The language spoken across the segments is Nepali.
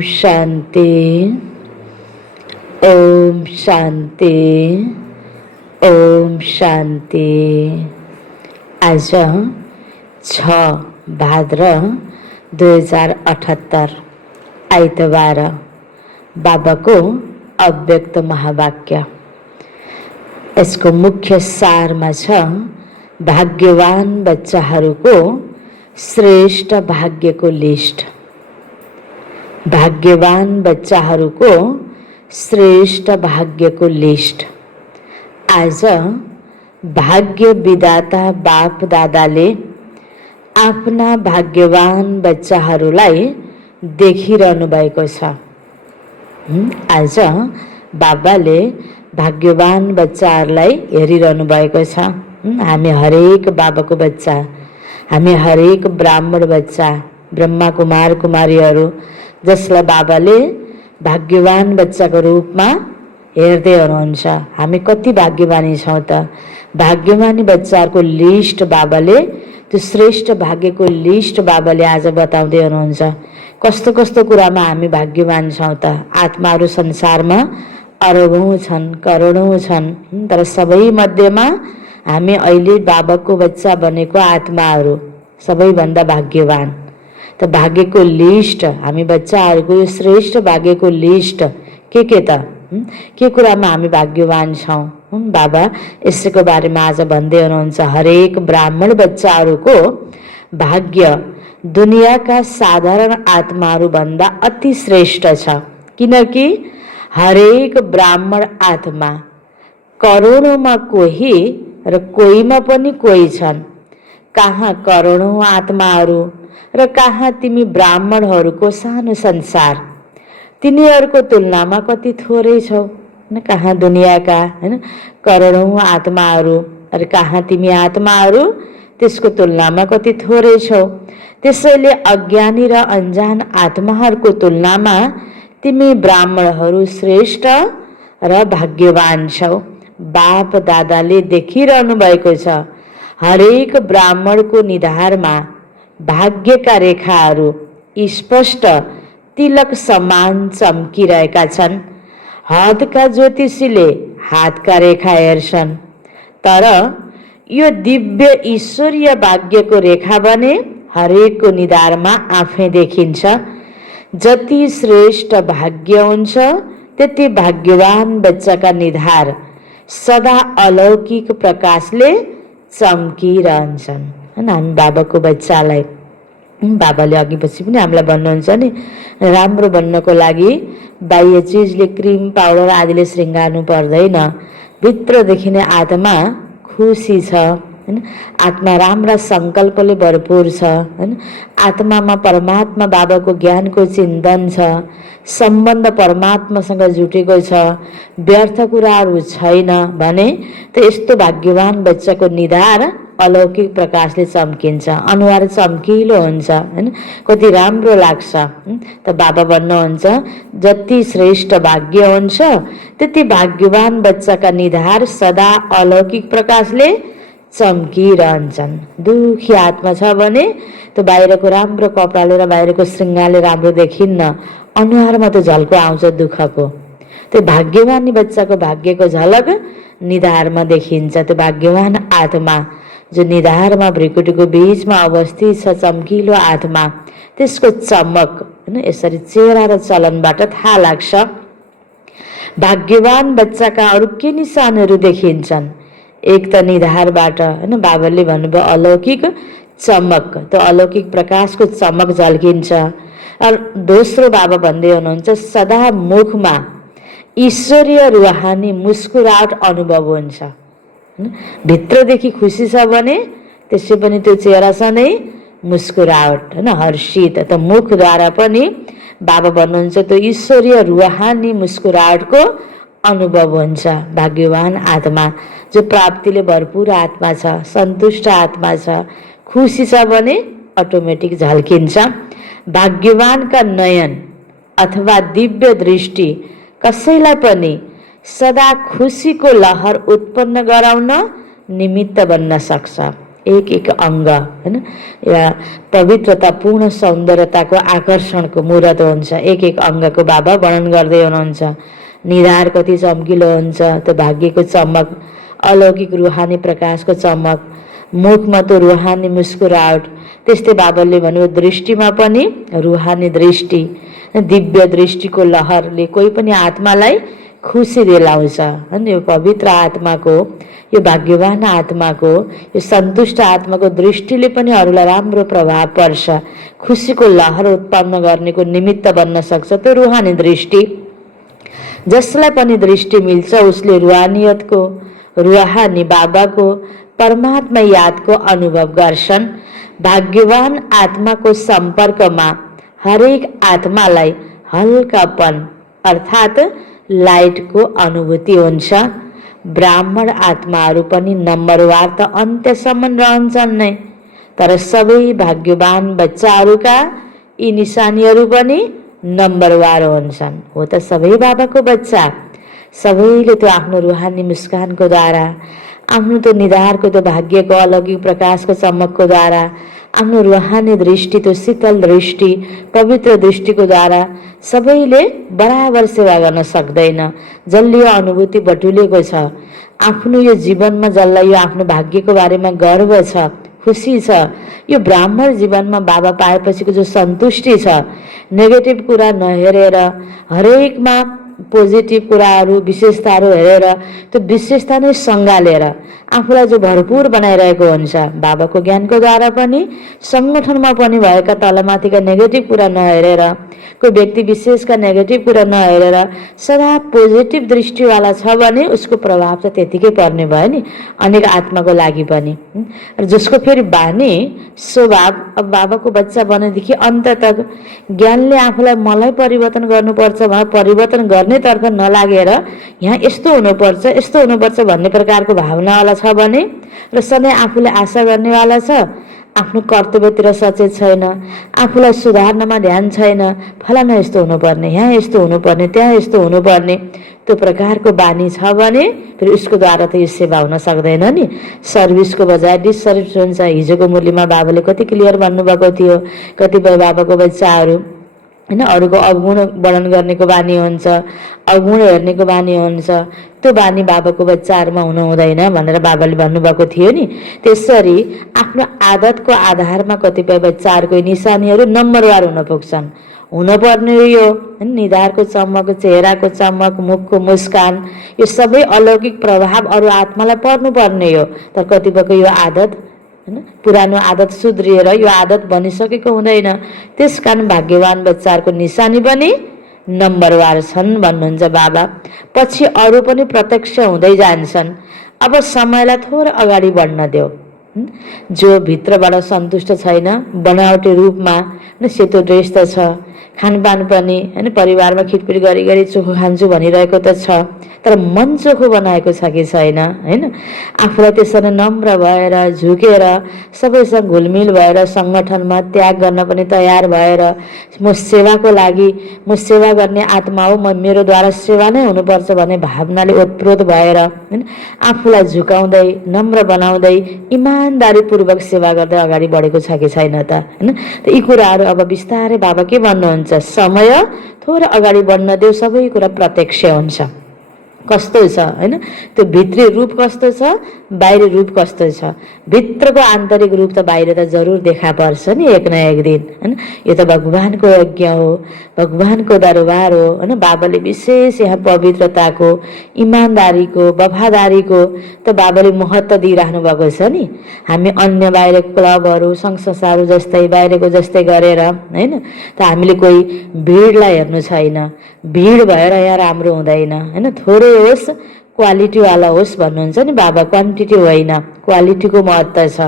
शान्ति, ओम शान्ति, ओम शान्ति। आज 6 भाद्र 2078 आइतबार बाबाको अव्यक्त महावाक्य। यसको मुख्य सारमा छ भाग्यवान बच्चाहरूको श्रेष्ठ भाग्यको लिस्ट। भाग्यवान बच्चाहरूको श्रेष्ठ भाग्यको लिस्ट। आज भाग्य विधाता बाप दादाले आफ्ना भाग्यवान बच्चाहरूलाई देखिरहनु भएको छ। आज बाबाले भाग्यवान बच्चाहरूलाई हेरिरहनु भएको छ। हामी हरेक बाबाको बच्चा, हामी हरेक ब्राह्मण बच्चा, ब्रह्मा कुमार कुमारीहरू जसलाई बाबाले भाग्यवान बच्चाको रूपमा हेर्दै हुनुहुन्छ। हामी कति भाग्यवानी छौँ त? भाग्यवानी बच्चाहरूको लिस्ट बाबाले, त्यो श्रेष्ठ भाग्यको लिस्ट बाबाले आज बताउँदै हुनुहुन्छ। कस्तो कस्तो कुरामा हामी भाग्यवान छौँ त? आत्माहरू संसारमा अरबौँ छन्, करोडौँ छन्, तर सबै मध्येमा हामी अहिले बाबाको बच्चा बनेको आत्माहरू सबैभन्दा भाग्यवान। त भाग्यको लिस्ट, हामी बच्चाहरूको यो श्रेष्ठ भाग्यको लिस्ट के त? के कुरामा हामी भाग्यवान छौँ? बाबा यसैको बारेमा आज भन्दै हुनुहुन्छ। हरेक ब्राह्मण बच्चाहरूको भाग्य दुनियाँका साधारण आत्माहरू भन्दा अति श्रेष्ठ छ। किनकि हरेक ब्राह्मण आत्मा करोडौँमा कोही र कोहीमा पनि कोही छन्। कहाँ करोडौँ आत्माहरू र कहाँ तिमी ब्राह्मणहरूको सानो संसार, तिनीहरूको तुलनामा कति थोरै छौ। कहाँ दुनियाँका करोडौँ आत्माहरू र कहाँ तिमी आत्माहरू, त्यसको तुलनामा कति थोरै छौ। त्यसैले अज्ञानी र अनजान आत्माहरूको तुलनामा तिमी ब्राह्मणहरू श्रेष्ठ र भाग्यवान छौ। बाप दादाले देखिरहनु भएको छ हरेक ब्राह्मणको निधारमा भाग्यका रेखाहरू स्पष्ट तिलक समान चम्किरहेका छन्। हातका ज्योतिषीले हातका रेखा हेर्छन्, तर यो दिव्य ईश्वरीय भाग्यको रेखा भने हरेकको निधारमा आफै देखिन्छ। जति श्रेष्ठ भाग्य हुन्छ त्यति भाग्यवान बच्चाका निधार सदा अलौकिक प्रकाशले चम्किरहन्छन्। हामी बाबाको बच्चालाई, बाबाले अघि पछि पनि हामीलाई भन्नुहुन्छ नि, राम्रो बन्नको लागि बाह्य चिजले क्रिम पाउडर आदिले श्रृङ्गार्नु पर्दैन। भित्रदेखि नै आत्मा खुसी छ, आत्मा राम्रा सङ्कल्पले भरपूर छ, आत्मामा परमात्मा बाबाको ज्ञानको चिन्तन छ, सम्बन्ध परमात्मासँग जुटेको छ, व्यर्थ कुराहरू छैन भने त यस्तो भाग्यवान बच्चाको निधार अलौकिक प्रकाशले चम्किन्छ, अनुहार चम्किलो हुन्छ, कति राम्रो लाग्छ। त बाबा भन्नुहुन्छ जति श्रेष्ठ भाग्य हुन्छ त्यति भाग्यवान बच्चाका निधार सदा अलौकिक प्रकाशले चम्किरहन्छन्। दुखी आत्मा छ भने त्यो बाहिरको राम्रो कपडाले र बाहिरको श्रृङ्गारले राम्रो देखिन्न, अनुहारमा त झल्को आउँछ दुःखको। त्यो भाग्यवानी बच्चाको भाग्यको झलक निधारमा देखिन्छ। त्यो भाग्यवान आत्मा जो निधारमा भ्रिकुटीको बीचमा अवस्थित छ, चम्किलो आत्मा, त्यसको चमक यसरी चेहरा र चलनबाट थाहा लाग्छ। भाग्यवान बच्चाका अरू के निशानहरू देखिन्छन्? एक त निधारबाट, बाबाले भन्नुभयो अलौकिक चमक, त्यो अलौकिक प्रकाशको चमक झल्किन्छ। दोस्रो बाबा भन्दै हुनुहुन्छ सदा मुखमा ईश्वरीय रुहानी मुस्कुराहट अनुभव हुन्छ। भित्रदेखि खुसी छ भने त्यसै पनि त्यो चेहरा छ नै मुस्कुराहट, हर्षित। त मुखद्वारा पनि बाबा भन्नुहुन्छ त्यो ईश्वरीय रुहानी मुस्कुराहटको अनुभव हुन्छ। भाग्यवान आत्मा जो प्राप्तिले भरपूर आत्मा छ, सन्तुष्ट आत्मा छ, खुसी छ भने अटोमेटिक झल्किन्छ। भाग्यवानका नयन अथवा दिव्य दृष्टि कसैलाई पनि सदा खुसीको लहर उत्पन्न गराउन निमित्त बन्न सक्छ। एक एक अङ्ग हैन या पवित्रता पूर्ण सौन्दर्यताको आकर्षणको मूर्त हुन्छ। एक एक अङ्गको बाबा वर्णन गर्दै हुनुहुन्छ। निधार कति चम्किलो हुन्छ, त्यो भाग्यको चमक, अलौकिक रुहानी प्रकाशको चमक, मुखमा त्यो रुहानी मुस्कुराहट। त्यस्तै बाबाले भन्यो दृष्टिमा पनि रुहानी दृष्टि, दिव्य दृष्टिको लहरले कोही पनि आत्मालाई खुसी दिलाउँछ। अनि यो पवित्र आत्माको, यो भाग्यवान आत्माको, यो सन्तुष्ट आत्माको दृष्टिले पनि अरूलाई राम्रो प्रभाव पर्छ, खुसीको लहर उत्पन्न गर्नेको निमित्त बन्न सक्छ। त्यो रुहानी दृष्टि जसलाई पनि दृष्टि मिल्छ उसले रुहानियतको, रुहानी बाबाको, परमात्मा यादको अनुभव गर्छन्। भाग्यवान आत्माको सम्पर्कमा हरेक आत्मालाई हल्कापन अर्थात् लाइटको अनुभूति हुन्छ। ब्राह्मण आत्माहरू पनि नम्बरवार त अन्त्यसम्म रहन्छन् नै, तर सबै भाग्यवान बच्चाहरूका यी निशानीहरू पनि नम्बरवार हुन्छन्। हो त सबै बाबाको बच्चा, सबैले त्यो आफ्नो रुहानी मुस्कानको द्वारा, आफ्नो त्यो निधारको त्यो भाग्यको अलौकिक प्रकाशको चमकको द्वारा, आफ्नो रुहानी दृष्टि, त्यो शीतल दृष्टि, पवित्र दृष्टिको द्वारा सबैले बराबर सेवा गर्न सक्दैन। जसले यो अनुभूति बटुलेको छ, आफ्नो यो जीवनमा जसलाई यो आफ्नो भाग्यको बारेमा गर्व छ, खुसी छ, यो ब्राह्मण जीवनमा बाबा पाएपछिको जो सन्तुष्टि छ, नेगेटिभ कुरा नहेरेर हरेकमा पोजिटिभ कुराहरू, विशेषताहरू हेरेर त्यो विशेषता नै सँगालेर आफूलाई जो भरपूर बनाइरहेको हुन्छ, बाबाको ज्ञानको द्वारा पनि सङ्गठनमा पनि भएका तलमाथिका नेगेटिभ कुरा नहेरेर, कोही व्यक्ति विशेषका नेगेटिभ कुरा नहेरेर सदा पोजिटिभ दृष्टिवाला छ भने उसको प्रभाव त त्यतिकै पर्ने भयो नि अनेक आत्माको लागि पनि। र जसको फेरि बानी स्वभाव, अब बाबाको बच्चा बनेदेखि अन्त तक ज्ञानले आफूलाई मलाई परिवर्तन गर्नुपर्छ भने परिवर्तन गर्नेतर्फ नलागेर यहाँ यस्तो हुनुपर्छ, यस्तो हुनुपर्छ भन्ने प्रकारको भावनावाला छ भने र सधैँ आफूले आशा गर्नेवाला छ, आफ्नो कर्तव्यतिर सचेत छैन, आफूलाई सुधार्नमा ध्यान छैन, फलाना यस्तो हुनुपर्ने, यहाँ यस्तो हुनुपर्ने, त्यहाँ यस्तो हुनुपर्ने, त्यो प्रकारको बानी छ भने फेरि उसको द्वारा त यो सेवा हुन सक्दैन नि। सर्भिसको बजाय डिसर्भिस हुन्छ। हिजोको मुरलीमा बाबाले कति क्लियर भन्नुभएको थियो, कतिपय बाबाको बच्चाहरू हैन अरूको अवगुण वर्णन गर्नेको बानी हुन्छ, अवगुण हेर्नेको बानी हुन्छ, त्यो बानी बाबाको बच्चाहरूमा हुनु हुँदैन भनेर बाबाले भन्नुभएको थियो नि। त्यसरी आफ्नो आदतको आधारमा कतिपय बच्चाहरूको निशानीहरू नम्बरवार हुन पुग्छन्। हुनुपर्ने यो निधारको चमक, चेहराको चमक, मुखको मुस्कान, यो सबै अलौकिक प्रभाव अरू आत्मालाई पर्नुपर्ने हो। तर कतिपयको यो आदत हैन पुरानो आदत सुध्रिएर यो आदत बनिसकेको हुँदैन। त्यसकारण भाग्यवान बच्चाहरूको निशानी पनि नम्बरवार छन् भन्नुहुन्छ बाबा। पछि अरू पनि प्रत्यक्ष हुँदै जान्छन्। अब समयलाई थोरै अगाडि बढ्न देऊ। जो भित्रबाट सन्तुष्ट छैन, बनावटी रूपमा सेतो ड्रेस त छ, खानपान पनि हैन परिवारमा खिटपिट गरी गरी चोखो खान्छु भनिरहेको त छ, तर मन चोखो बनाएको छ कि छैन हैन। आफूलाई त्यसरी नम्र भएर झुकेर सबैसँग घुलमिल भएर सङ्गठनमा त्याग गर्न पनि तयार भएर म सेवाको लागि, म सेवा गर्ने आत्मा हो, म मेरो द्वारा सेवा नै हुनुपर्छ भन्ने भावनाले ओतप्रोत भएर हैन आफूलाई झुकाउँदै नम्र बनाउँदै इमानदारीपूर्वक सेवा गर्दै अगाडि बढेको छ कि छैन त हैन। यी कुराहरू अब बिस्तारै बाबा के भन्नुहुन्छ, समय थोरै अगाडि बढ्न देऊ, सबै कुरा प्रत्यक्ष हुन्छ। कस्तो छ हैन, त्यो भित्री रूप कस्तो छ, बाहिरी रूप कस्तो छ, भित्रको आन्तरिक रूप त बाहिर त जरुर देखा पर्छ नि एक न एक दिन हैन। यो त भगवानको यज्ञ हो, भगवानको दरबार हो हैन। बाबाले विशेष यहाँ पवित्रताको, इमानदारीको, वफादारीको त बाबाले महत्त्व दिइराख्नु भएको छ नि। हामी अन्य बाहिर क्लबहरू, सङ्घ संस्थाहरू जस्तै बाहिरको जस्तै गरेर हैन त हामीले कोही भिडलाई हेर्नु छैन। भिड भएर यहाँ राम्रो हुँदैन हैन। थोरै होस्, क्वालिटीवाला होस् भन्नुहुन्छ नि बाबा, क्वान्टिटी होइन, क्वालिटीको महत्त्व छ।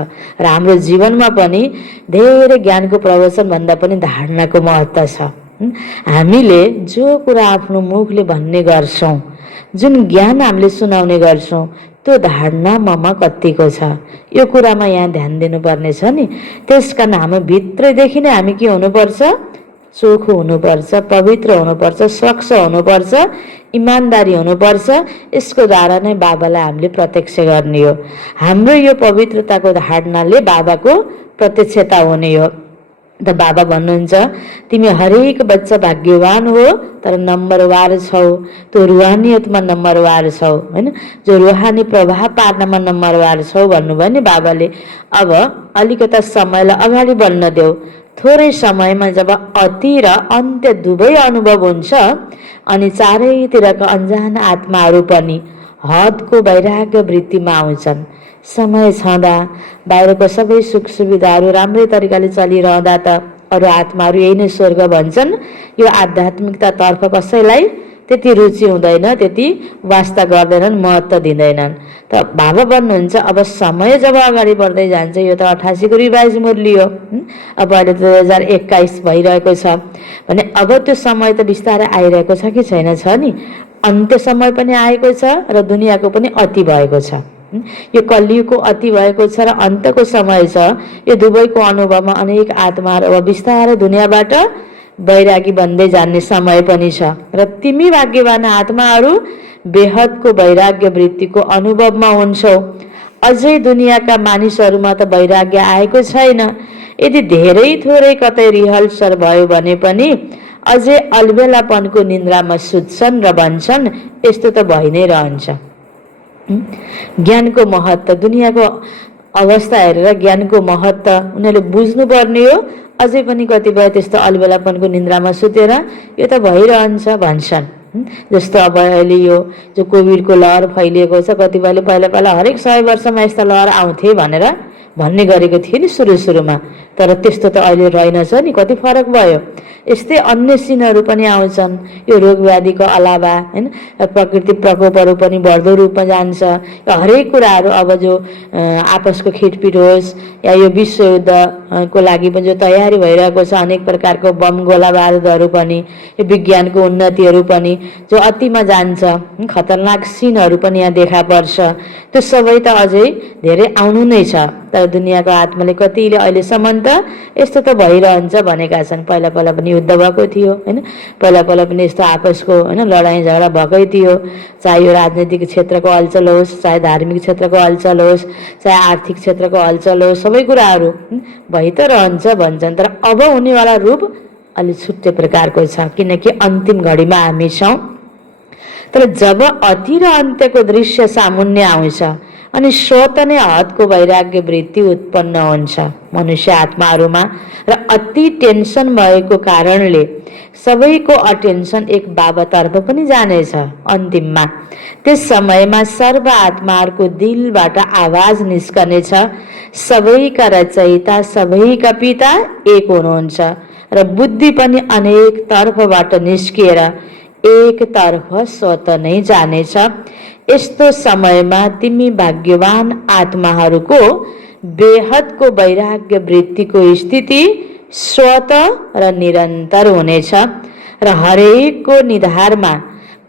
र हाम्रो जीवनमा पनि धेरै ज्ञानको प्रवचन भन्दा पनि धारणाको महत्त्व छ। हामीले जो कुरा आफ्नो मुखले भन्ने गर्छौँ, जुन ज्ञान हामीले सुनाउने गर्छौँ, त्यो धारणा ममा कतिको छ, यो कुरामा यहाँ ध्यान दिनुपर्ने छ नि। त्यसकारण हामी भित्रैदेखि नै हामी के हुनुपर्छ, चोखो हुनुपर्छ, पवित्र हुनुपर्छ, स्वच्छ हुनुपर्छ, इमान्दारी हुनुपर्छ। यसको द्वारा नै बाबालाई हामीले प्रत्यक्ष गर्ने हो। हाम्रो यो पवित्रताको धारणाले बाबाको प्रत्यक्षता हुने हो। त बाबा भन्नुहुन्छ तिमी हरेक बच्चा भाग्यवान हो, तर नम्बरवार छौ, त्यो रुहानियतमा नम्बरवार छौ हैन, जो रुहानी प्रभाव पार्नमा नम्बरवार छौ भन्नुभयो नि बाबाले। अब अलिकता समयलाई अगाडि बढ्न देऊ। थोरै समयमा जब अति र अन्त्य दुवै अनुभव हुन्छ अनि चारैतिरका अन्जान आत्माहरू पनि हदको वैराग्य वृत्तिमा आउँछन्। समय छँदा बाहिरको सबै सुख सुविधाहरू राम्रै तरिकाले चलिरहँदा त अरू आत्माहरू यही नै स्वर्ग भन्छन्। यो आध्यात्मिकतातर्फ कसैलाई त्यति रुचि हुँदैन, त्यति वास्ता गर्दैनन्, महत्त्व दिँदैनन्। त बाबा भन्नुहुन्छ अब समय जब अगाडि बढ्दै जान्छ, यो त 88 को रिभाइज मुरली हो, अब अहिले 2021 भइरहेको छ भने अब त्यो समय त बिस्तारै आइरहेको छ कि छैन? छ नि। अन्त्य समय पनि आएको छ र दुनियाँको पनि अति भएको छ। यो कलियुगको अति भएको छ र अन्तको समय छ। यो दुवैको अनुभवमा अनेक आत्माहरू अब बिस्तारै दुनियाँबाट वैरागी बन्दै जाने समय पनि छ। र तिमी भाग्यवान आत्माहरू बेहदको वैराग्य वृत्तिको अनुभवमा हुन्छौ। अझै दुनियाँका मानिसहरूमा त वैराग्य आएको छैन। यदि धेरै थोरै कतै रिहर्सल भयो भने पनि अझै अलबेलापनको निन्द्रामा सुत्छन् र भन्छन् यस्तो त भइ नै रहन्छ। ज्ञानको महत्त्व, दुनियाँको अवस्था हेरेर ज्ञानको महत्त्व उनीहरूले बुझ्नुपर्ने हो। अझै पनि कतिपय त्यस्तो अलबेलापनको निन्द्रामा सुतेर यो त भइरहन्छ भन्छन्। जस्तो अब अहिले यो जो कोभिडको लहर फैलिएको छ, कतिपयले पहिला पहिला हरेक 100 वर्षमा यस्ता लहर आउँथे भनेर भन्ने गरेको थियो नि सुरुमा, तर त्यस्तो त अहिले रहेनछ नि। कति फरक भयो। यस्तै अन्य सिनहरू पनि आउँछन् यो रोग व्याधिको अलावा हैन, प्रकृति प्रकोपहरू पनि बढ्दो रूपमा जान्छ। यो हरेक कुराहरू अब जो आपसको खिटपिट होस् या यो विश्वयुद्धको लागि पनि जो तयारी भइरहेको छ, अनेक प्रकारको बम गोला बारुदहरू पनि, यो विज्ञानको उन्नतिहरू पनि जो अतिमा जान्छ, खतरनाक सिनहरू पनि यहाँ देखा पर्छ। त्यो सबै त अझै धेरै आउनु नै छ। तर दुनियाँको आत्माले कतिले अहिलेसम्म त यस्तो त भइरहन्छ भनेका छन्। पहिला पहिला पनि युद्ध भएको थियो हैन, पहिला पहिला पनि यस्तो आपसको हैन लडाईँ झगडा भएकै थियो। चाहे यो राजनीतिक क्षेत्रको हलचल होस्, चाहे धार्मिक क्षेत्रको हलचल होस्, चाहे आर्थिक क्षेत्रको हलचल होस्, सबै कुराहरू भइ त रहन्छ भन्छन्। तर अब हुनेवाला रूप अलि छुट्टै प्रकारको छ, किनकि अन्तिम घडीमा हामी छौँ। तर जब अति र अन्त्यको दृश्य सामुन्य आउँछ अनि स्वत नै हदको वैराग्य वृत्ति उत्पन्न हुन्छ मनुष्य आत्माहरूमा, र अति टेन्सन भएको कारणले सबैको अटेन्सन एक बाबातर्फ पनि जानेछ अन्तिममा। त्यस समयमा सर्व आत्माहरूको दिलबाट आवाज निस्कनेछ, सबैका रचयिता, सबैका पिता एक हुनुहुन्छ र बुद्धि पनि अनेक तर्फबाट निस्किएर एकतर्फ स्वत नै जानेछ। यस्तो समयमा तिमी भाग्यवान आत्माहरूको बेहदको वैराग्य वृत्तिको स्थिति स्वत र निरन्तर हुनेछ र हरेकको निधारमा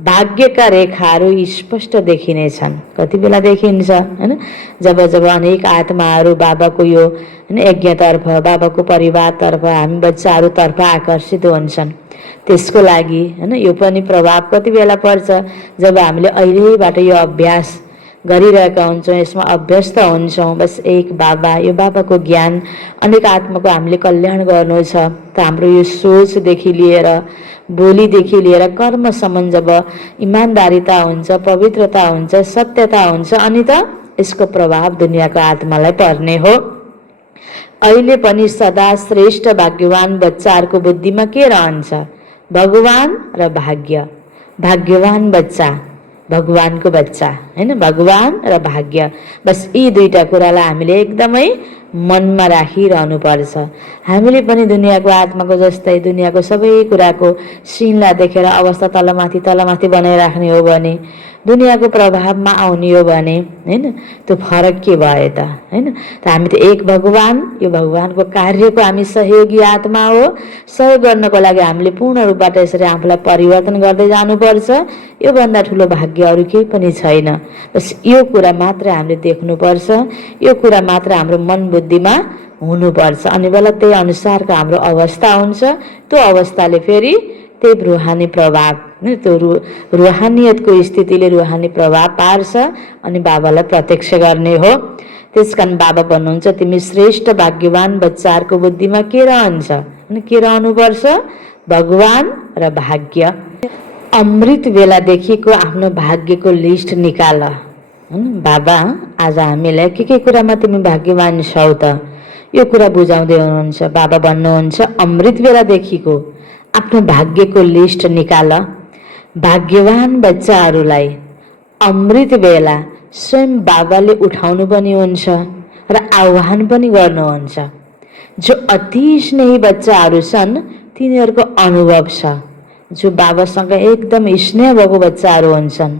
भाग्यका रेखाहरू स्पष्ट देखिनेछन्। कति बेला देखिन्छ हैन, जब जब अनेक आत्माहरू बाबाको यो हैन यज्ञतर्फ, बाबाको परिवारतर्फ, हामी बच्चाहरूतर्फ आकर्षित हुन्छन्। त्यसको लागि हैन यो पनि प्रभाव कति बेला पर्छ जब हामीले अहिलेबाट यो अभ्यास गरिरहेका हुन्छौँ, यसमा अभ्यस्त हुन्छौँ। बस एक बाबा, यो बाबाको ज्ञान, अनेक आत्माको हामीले कल्याण गर्नु छ। त हाम्रो यो सोचदेखि लिएर, बोलीदेखि लिएर कर्मसम्म जब इमान्दारिता हुन्छ, पवित्रता हुन्छ, सत्यता हुन्छ, अनि त यसको प्रभाव दुनियाँको आत्मालाई पर्ने हो। अहिले पनि सदा श्रेष्ठ भाग्यवान बच्चाहरूको बुद्धिमा के रहन्छ? भगवान र भाग्य। भाग्यवान बच्चा, भगवानको बच्चा हैन, भगवान र भाग्य। बस यी दुईटा कुरालाई हामीले एकदमै मनमा राखिरहनु पर्छ। हामीले पनि दुनियाँको आत्माको जस्तै दुनियाँको सबै कुराको सिनलाई देखेर अवस्था तलमाथि बनाइराख्ने हो भने, दुनियाँको प्रभावमा आउने हो भने हैन, त्यो फरक के भयो त हैन? त हामी त एक भगवान, यो भगवानको कार्यको हामी सहयोगी आत्मा हो। सहयोग गर्नको लागि हामीले पूर्ण रूपबाट यसरी आफूलाई परिवर्तन गर्दै जानुपर्छ। यो भन्दा ठुलो भाग्य अरू केही पनि छैन। बस यो कुरा मात्र हामीले देख्नुपर्छ, यो कुरा मात्र हाम्रो मन बुद्धिमा हुनुपर्छ। अनि बेला त्यही अनुसारको हाम्रो अवस्था हुन्छ। त्यो अवस्थाले फेरि त्यही रुहानी प्रभाव, त्यो रुहानियतको स्थितिले रुहानी प्रभाव पार्छ अनि बाबालाई प्रत्यक्ष गर्ने हो। त्यसकारण बाबा भन्नुहुन्छ तिमी श्रेष्ठ भाग्यवान बच्चाहरूको बुद्धिमा के रहन्छ? अनि के रहनुपर्छ? भगवान र भाग्य। अमृत बेलादेखिको आफ्नो भाग्यको लिस्ट निकाल। बाबा आज हामीलाई के कुरामा तिमी भाग्यवान छौ त, यो कुरा बुझाउँदै हुनुहुन्छ। बाबा भन्नुहुन्छ अमृत बेलादेखिको आफ्नो भाग्यको लिस्ट निकाल। भाग्यवान बच्चाहरूलाई अमृत बेला स्वयं बाबाले उठाउनु पनि हुन्छ र आह्वान पनि गर्नुहुन्छ। जो अति स्नेही बच्चाहरू छन् तिनीहरूको अनुभव छ। जो बाबासँग एकदम स्नेह भएको बच्चाहरू हुन्छन्,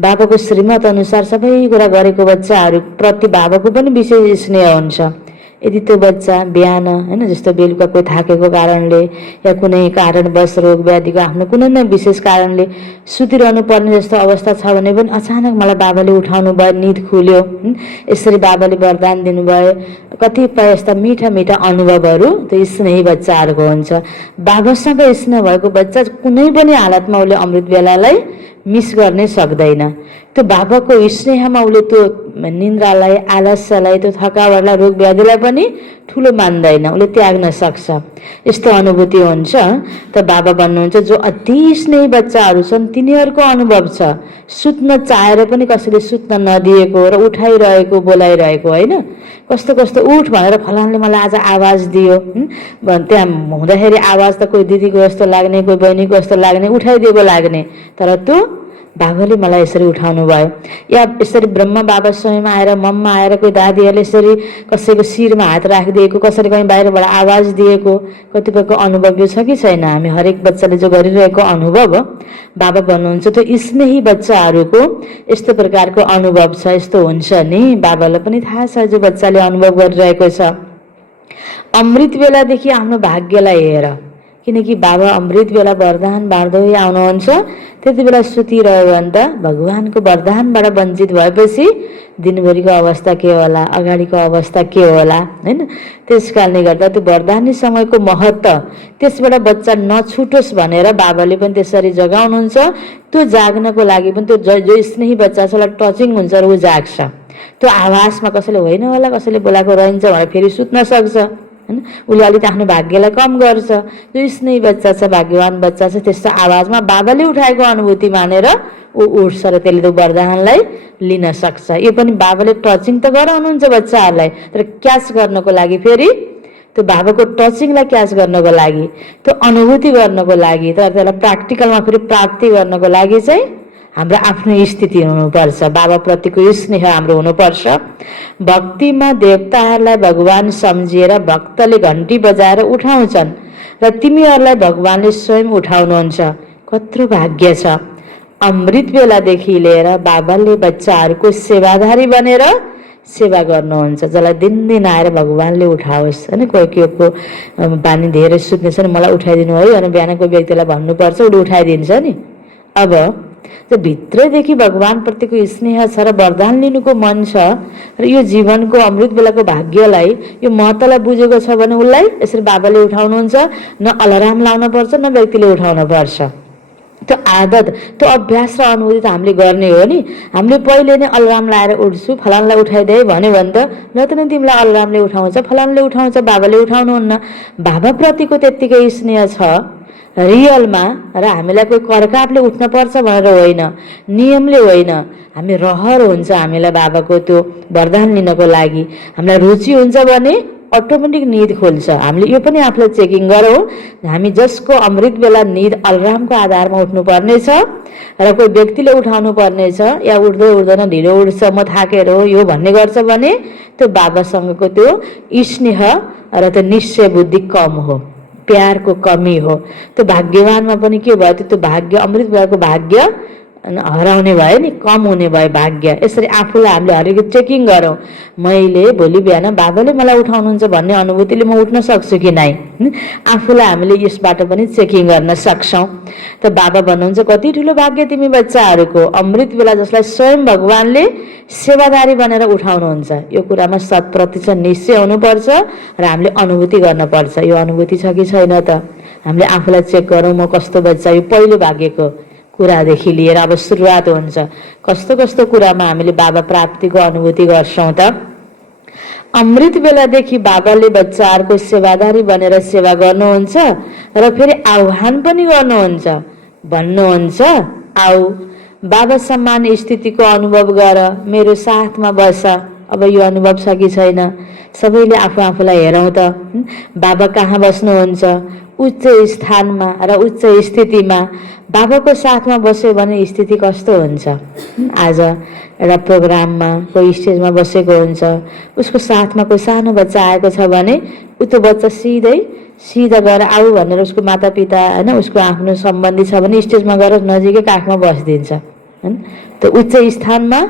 बाबाको श्रीमत अनुसार सबै कुरा गरेको बच्चाहरू प्रति बाबाको पनि विशेष स्नेह हुन्छ। यदि त्यो बच्चा बिहान हैन जस्तो बेलुका कोही थाकेको कारणले या कुनै कारणवश रोग व्याधिको आफ्नो कुनै न विशेष कारणले सुतिरहनु पर्ने जस्तो अवस्था छ भने पनि अचानक मलाई बाबाले उठाउनु भयो, निद खुल्यो, यसरी बाबाले वरदान दिनुभयो, कतिपय यस्ता मिठा मिठा अनुभवहरू त्यो स्नेही बच्चाहरूको हुन्छ। बाबासँग स्नेह भएको बच्चा कुनै पनि हालतमा उसले अमृत बेलालाई मिस गर्नै सक्दैन। त्यो बाबाको स्नेहमा उसले त्यो निन्द्रालाई, आलस्यलाई, त्यो थकावटलाई, रोग व्याधिलाई पनि ठुलो मान्दैन, उसले त्याग्न सक्छ। यस्तो अनुभूति हुन्छ। त बाबा भन्नुहुन्छ जो अति स्नेही बच्चाहरू छन् तिनीहरूको अनुभव छ। सुत्न चाहेर पनि कसैले सुत्न नदिएको र उठाइरहेको, बोलाइरहेको होइन। कस्तो कस्तो उठ भनेर फलानले मलाई आज आवाज दियो, त्यहाँ हुँदाखेरि आवाज त कोही दिदीको जस्तो लाग्ने, कोही बहिनीको जस्तो लाग्ने, उठाइदिएको लाग्ने, तर त्यो बाबाले मलाई यसरी उठाउनु भयो। या यसरी ब्रह्म बाबा स्वयं आएर, मम्मा आएर, कोही दादीहरूले यसरी कसैको शिरमा हात राखिदिएको, कसरी कहीँ बाहिरबाट आवाज दिएको, कतिपयको अनुभव यो छ कि छैन? हामी हरेक बच्चाले जो गरिरहेको अनुभव बाबा भन्नुहुन्छ त्यो स्नेही बच्चाहरूको यस्तो प्रकारको अनुभव छ। यस्तो हुन्छ नि, बाबालाई पनि थाहा छ जो बच्चाले अनुभव गरिरहेको छ। अमृत बेलादेखि आफ्नो भाग्यलाई हेर, किनकि बाबा अमृत बेला वरदान बाँड्दै आउनुहुन्छ। त्यति बेला सुतिरह्यो भने त भगवानको वरदानबाट वञ्चित भएपछि दिनभरिको अवस्था के होला, अगाडिको अवस्था के होला होइन। त्यस कारणले गर्दा त्यो वरदानी समयको महत्त्व त्यसबाट बच्चा नछुटोस् भनेर बाबाले पनि त्यसरी जगाउनुहुन्छ। त्यो जाग्नको लागि पनि त्यो जो स्नेही बच्चा छ उसलाई टचिङ हुन्छ र ऊ जाग्छ। त्यो आवाजमा कसैले होइन होला, कसैले बोलाएको रहन्छ भनेर फेरि सुत्न सक्छ हैन। उसले अलिक आफ्नो भाग्यलाई कम गर्छ। जो स्नेही बच्चा छ, भाग्यवान बच्चा छ, त्यस्तो आवाजमा बाबाले उठाएको अनुभूति मानेर ऊ उठ्छ र त्यसले त्यो वरदानलाई लिन सक्छ। यो पनि बाबाले टचिङ त गराउनुहुन्छ बच्चाहरूलाई, तर क्याच गर्नको लागि फेरि त्यो बाबाको टचिङलाई क्याच गर्नको लागि, त्यो अनुभूति गर्नको लागि, तर त्यसलाई प्र्याक्टिकलमा फेरि प्राप्ति गर्नको लागि चाहिँ हाम्रो आफ्नो स्थिति हुनुपर्छ। बाबा प्रतिको स्नेह हाम्रो हुनुपर्छ। भक्तिमा देवताहरूलाई भगवान सम्झिएर भक्तले घन्टी बजाएर उठाउँछन् र तिमीहरूलाई भगवानले स्वयं उठाउनुहुन्छ। कत्रो भाग्य छ। अमृत बेलादेखि लिएर बाबाले बच्चाहरूको सेवाधारी बनेर सेवा गर्नुहुन्छ। जसलाई दिन आएर भगवानले उठाओस् होइन। कोही को बानी धेरै सुत्ने छ नि, मलाई उठाइदिनु है अनि बिहानको व्यक्तिलाई भन्नुपर्छ, उसले उठाइदिन्छ नि। अब त्यो भित्रैदेखि भगवान प्रतिको स्नेह छ र वरदान लिनुको मन छ र यो जीवनको अमृत बेलाको भाग्यलाई, यो महत्त्वलाई बुझेको छ भने उसलाई यसरी बाबाले उठाउनुहुन्छ। न अलार्म लाउन पर्छ, न व्यक्तिले उठाउन पर्छ। त्यो आदत, त्यो अभ्यास र अनुभूति त हामीले गर्ने हो नि। हामीले पहिले नै अलार्म लाएर उठ्छु, फलानलाई उठाइदिए भन्यो भने त न त नै तिमीलाई अलार्मले उठाउँछ, फलानले उठाउँछ, बाबाले उठाउनुहुन्न। बाबा प्रतिको त्यत्तिकै स्नेह छ रियलमा, र हामीलाई कोही करकापले उठ्न पर्छ भनेर होइन, नियमले होइन। हामी रहर हुन्छ हामीलाई बाबाको त्यो वरदान लिनको लागि। हामीलाई रुचि हुन्छ भने अटोमेटिक निद खोल्छ। हामीले यो पनि आफूलाई चेकिङ गरौँ। हामी जसको अमृत बेला निद अलार्मको आधारमा उठ्नुपर्ने छ र कोही व्यक्तिले उठाउनु पर्ने छ, या उठ्दै उठ्दैन ढिलो उठ्छ, म थाकेर हो यो भन्ने गर्छ भने त्यो बाबासँगको त्यो स्नेह र त्यो निश्चय बुद्धि कम हो, प्यारको कमी हो। त्यो भाग्यवानमा पनि के भयो, त्यो भाग्य अमृत बेलाको भाग्य हराउने भयो नि, कम हुने भयो भाग्य। यसरी आफूलाई हामीले हरेक चेकिङ गरौँ, मैले भोलि बिहान बाबाले मलाई उठाउनुहुन्छ भन्ने अनुभूतिले म उठ्न सक्छु कि नै। आफूलाई हामीले यसबाट पनि चेकिङ गर्न सक्छौँ। त बाबा भन्नुहुन्छ कति ठुलो भाग्य तिमी बच्चाहरूको, अमृत बेला जसलाई स्वयं भगवानले सेवादारी बनेर उठाउनुहुन्छ। यो कुरामा 100% निश्चय हुनुपर्छ र हामीले अनुभूति गर्नुपर्छ। यो अनुभूति छ कि छैन त हामीले आफूलाई चेक गरौँ, म कस्तो बच्चा। यो पहिलो भाग्यको कुरादेखि लिएर अब सुरुवात हुन्छ। कस्तो कस्तो कुरामा हामीले बाबा प्राप्तिको अनुभूति गर्छौँ त। अमृत बेलादेखि बाबाले बच्चाहरूको सेवादारी बनेर सेवा गर्नुहुन्छ र फेरि आह्वान पनि गर्नुहुन्छ, भन्नुहुन्छ आऊ बाबा समान स्थितिको अनुभव गर, मेरो साथमा बस। अब यो अनुभव छ कि छैन? सबैले आफू आफूलाई हेरौँ त। बाबा कहाँ बस्नुहुन्छ? उच्च स्थानमा र उच्च स्थितिमा। बाबाको साथमा बस्यो भने स्थिति कस्तो हुन्छ? आज एउटा प्रोग्राममा कोही स्टेजमा बसेको हुन्छ, उसको साथमा कोही सानो बच्चा आएको छ भने ऊ त्यो बच्चा सिधा गएर आऊ भनेर उसको मातापिता होइन, उसको आफ्नो सम्बन्धी छ भने स्टेजमा गएर नजिकै काखमा बसिदिन्छ। त्यो उच्च स्थानमा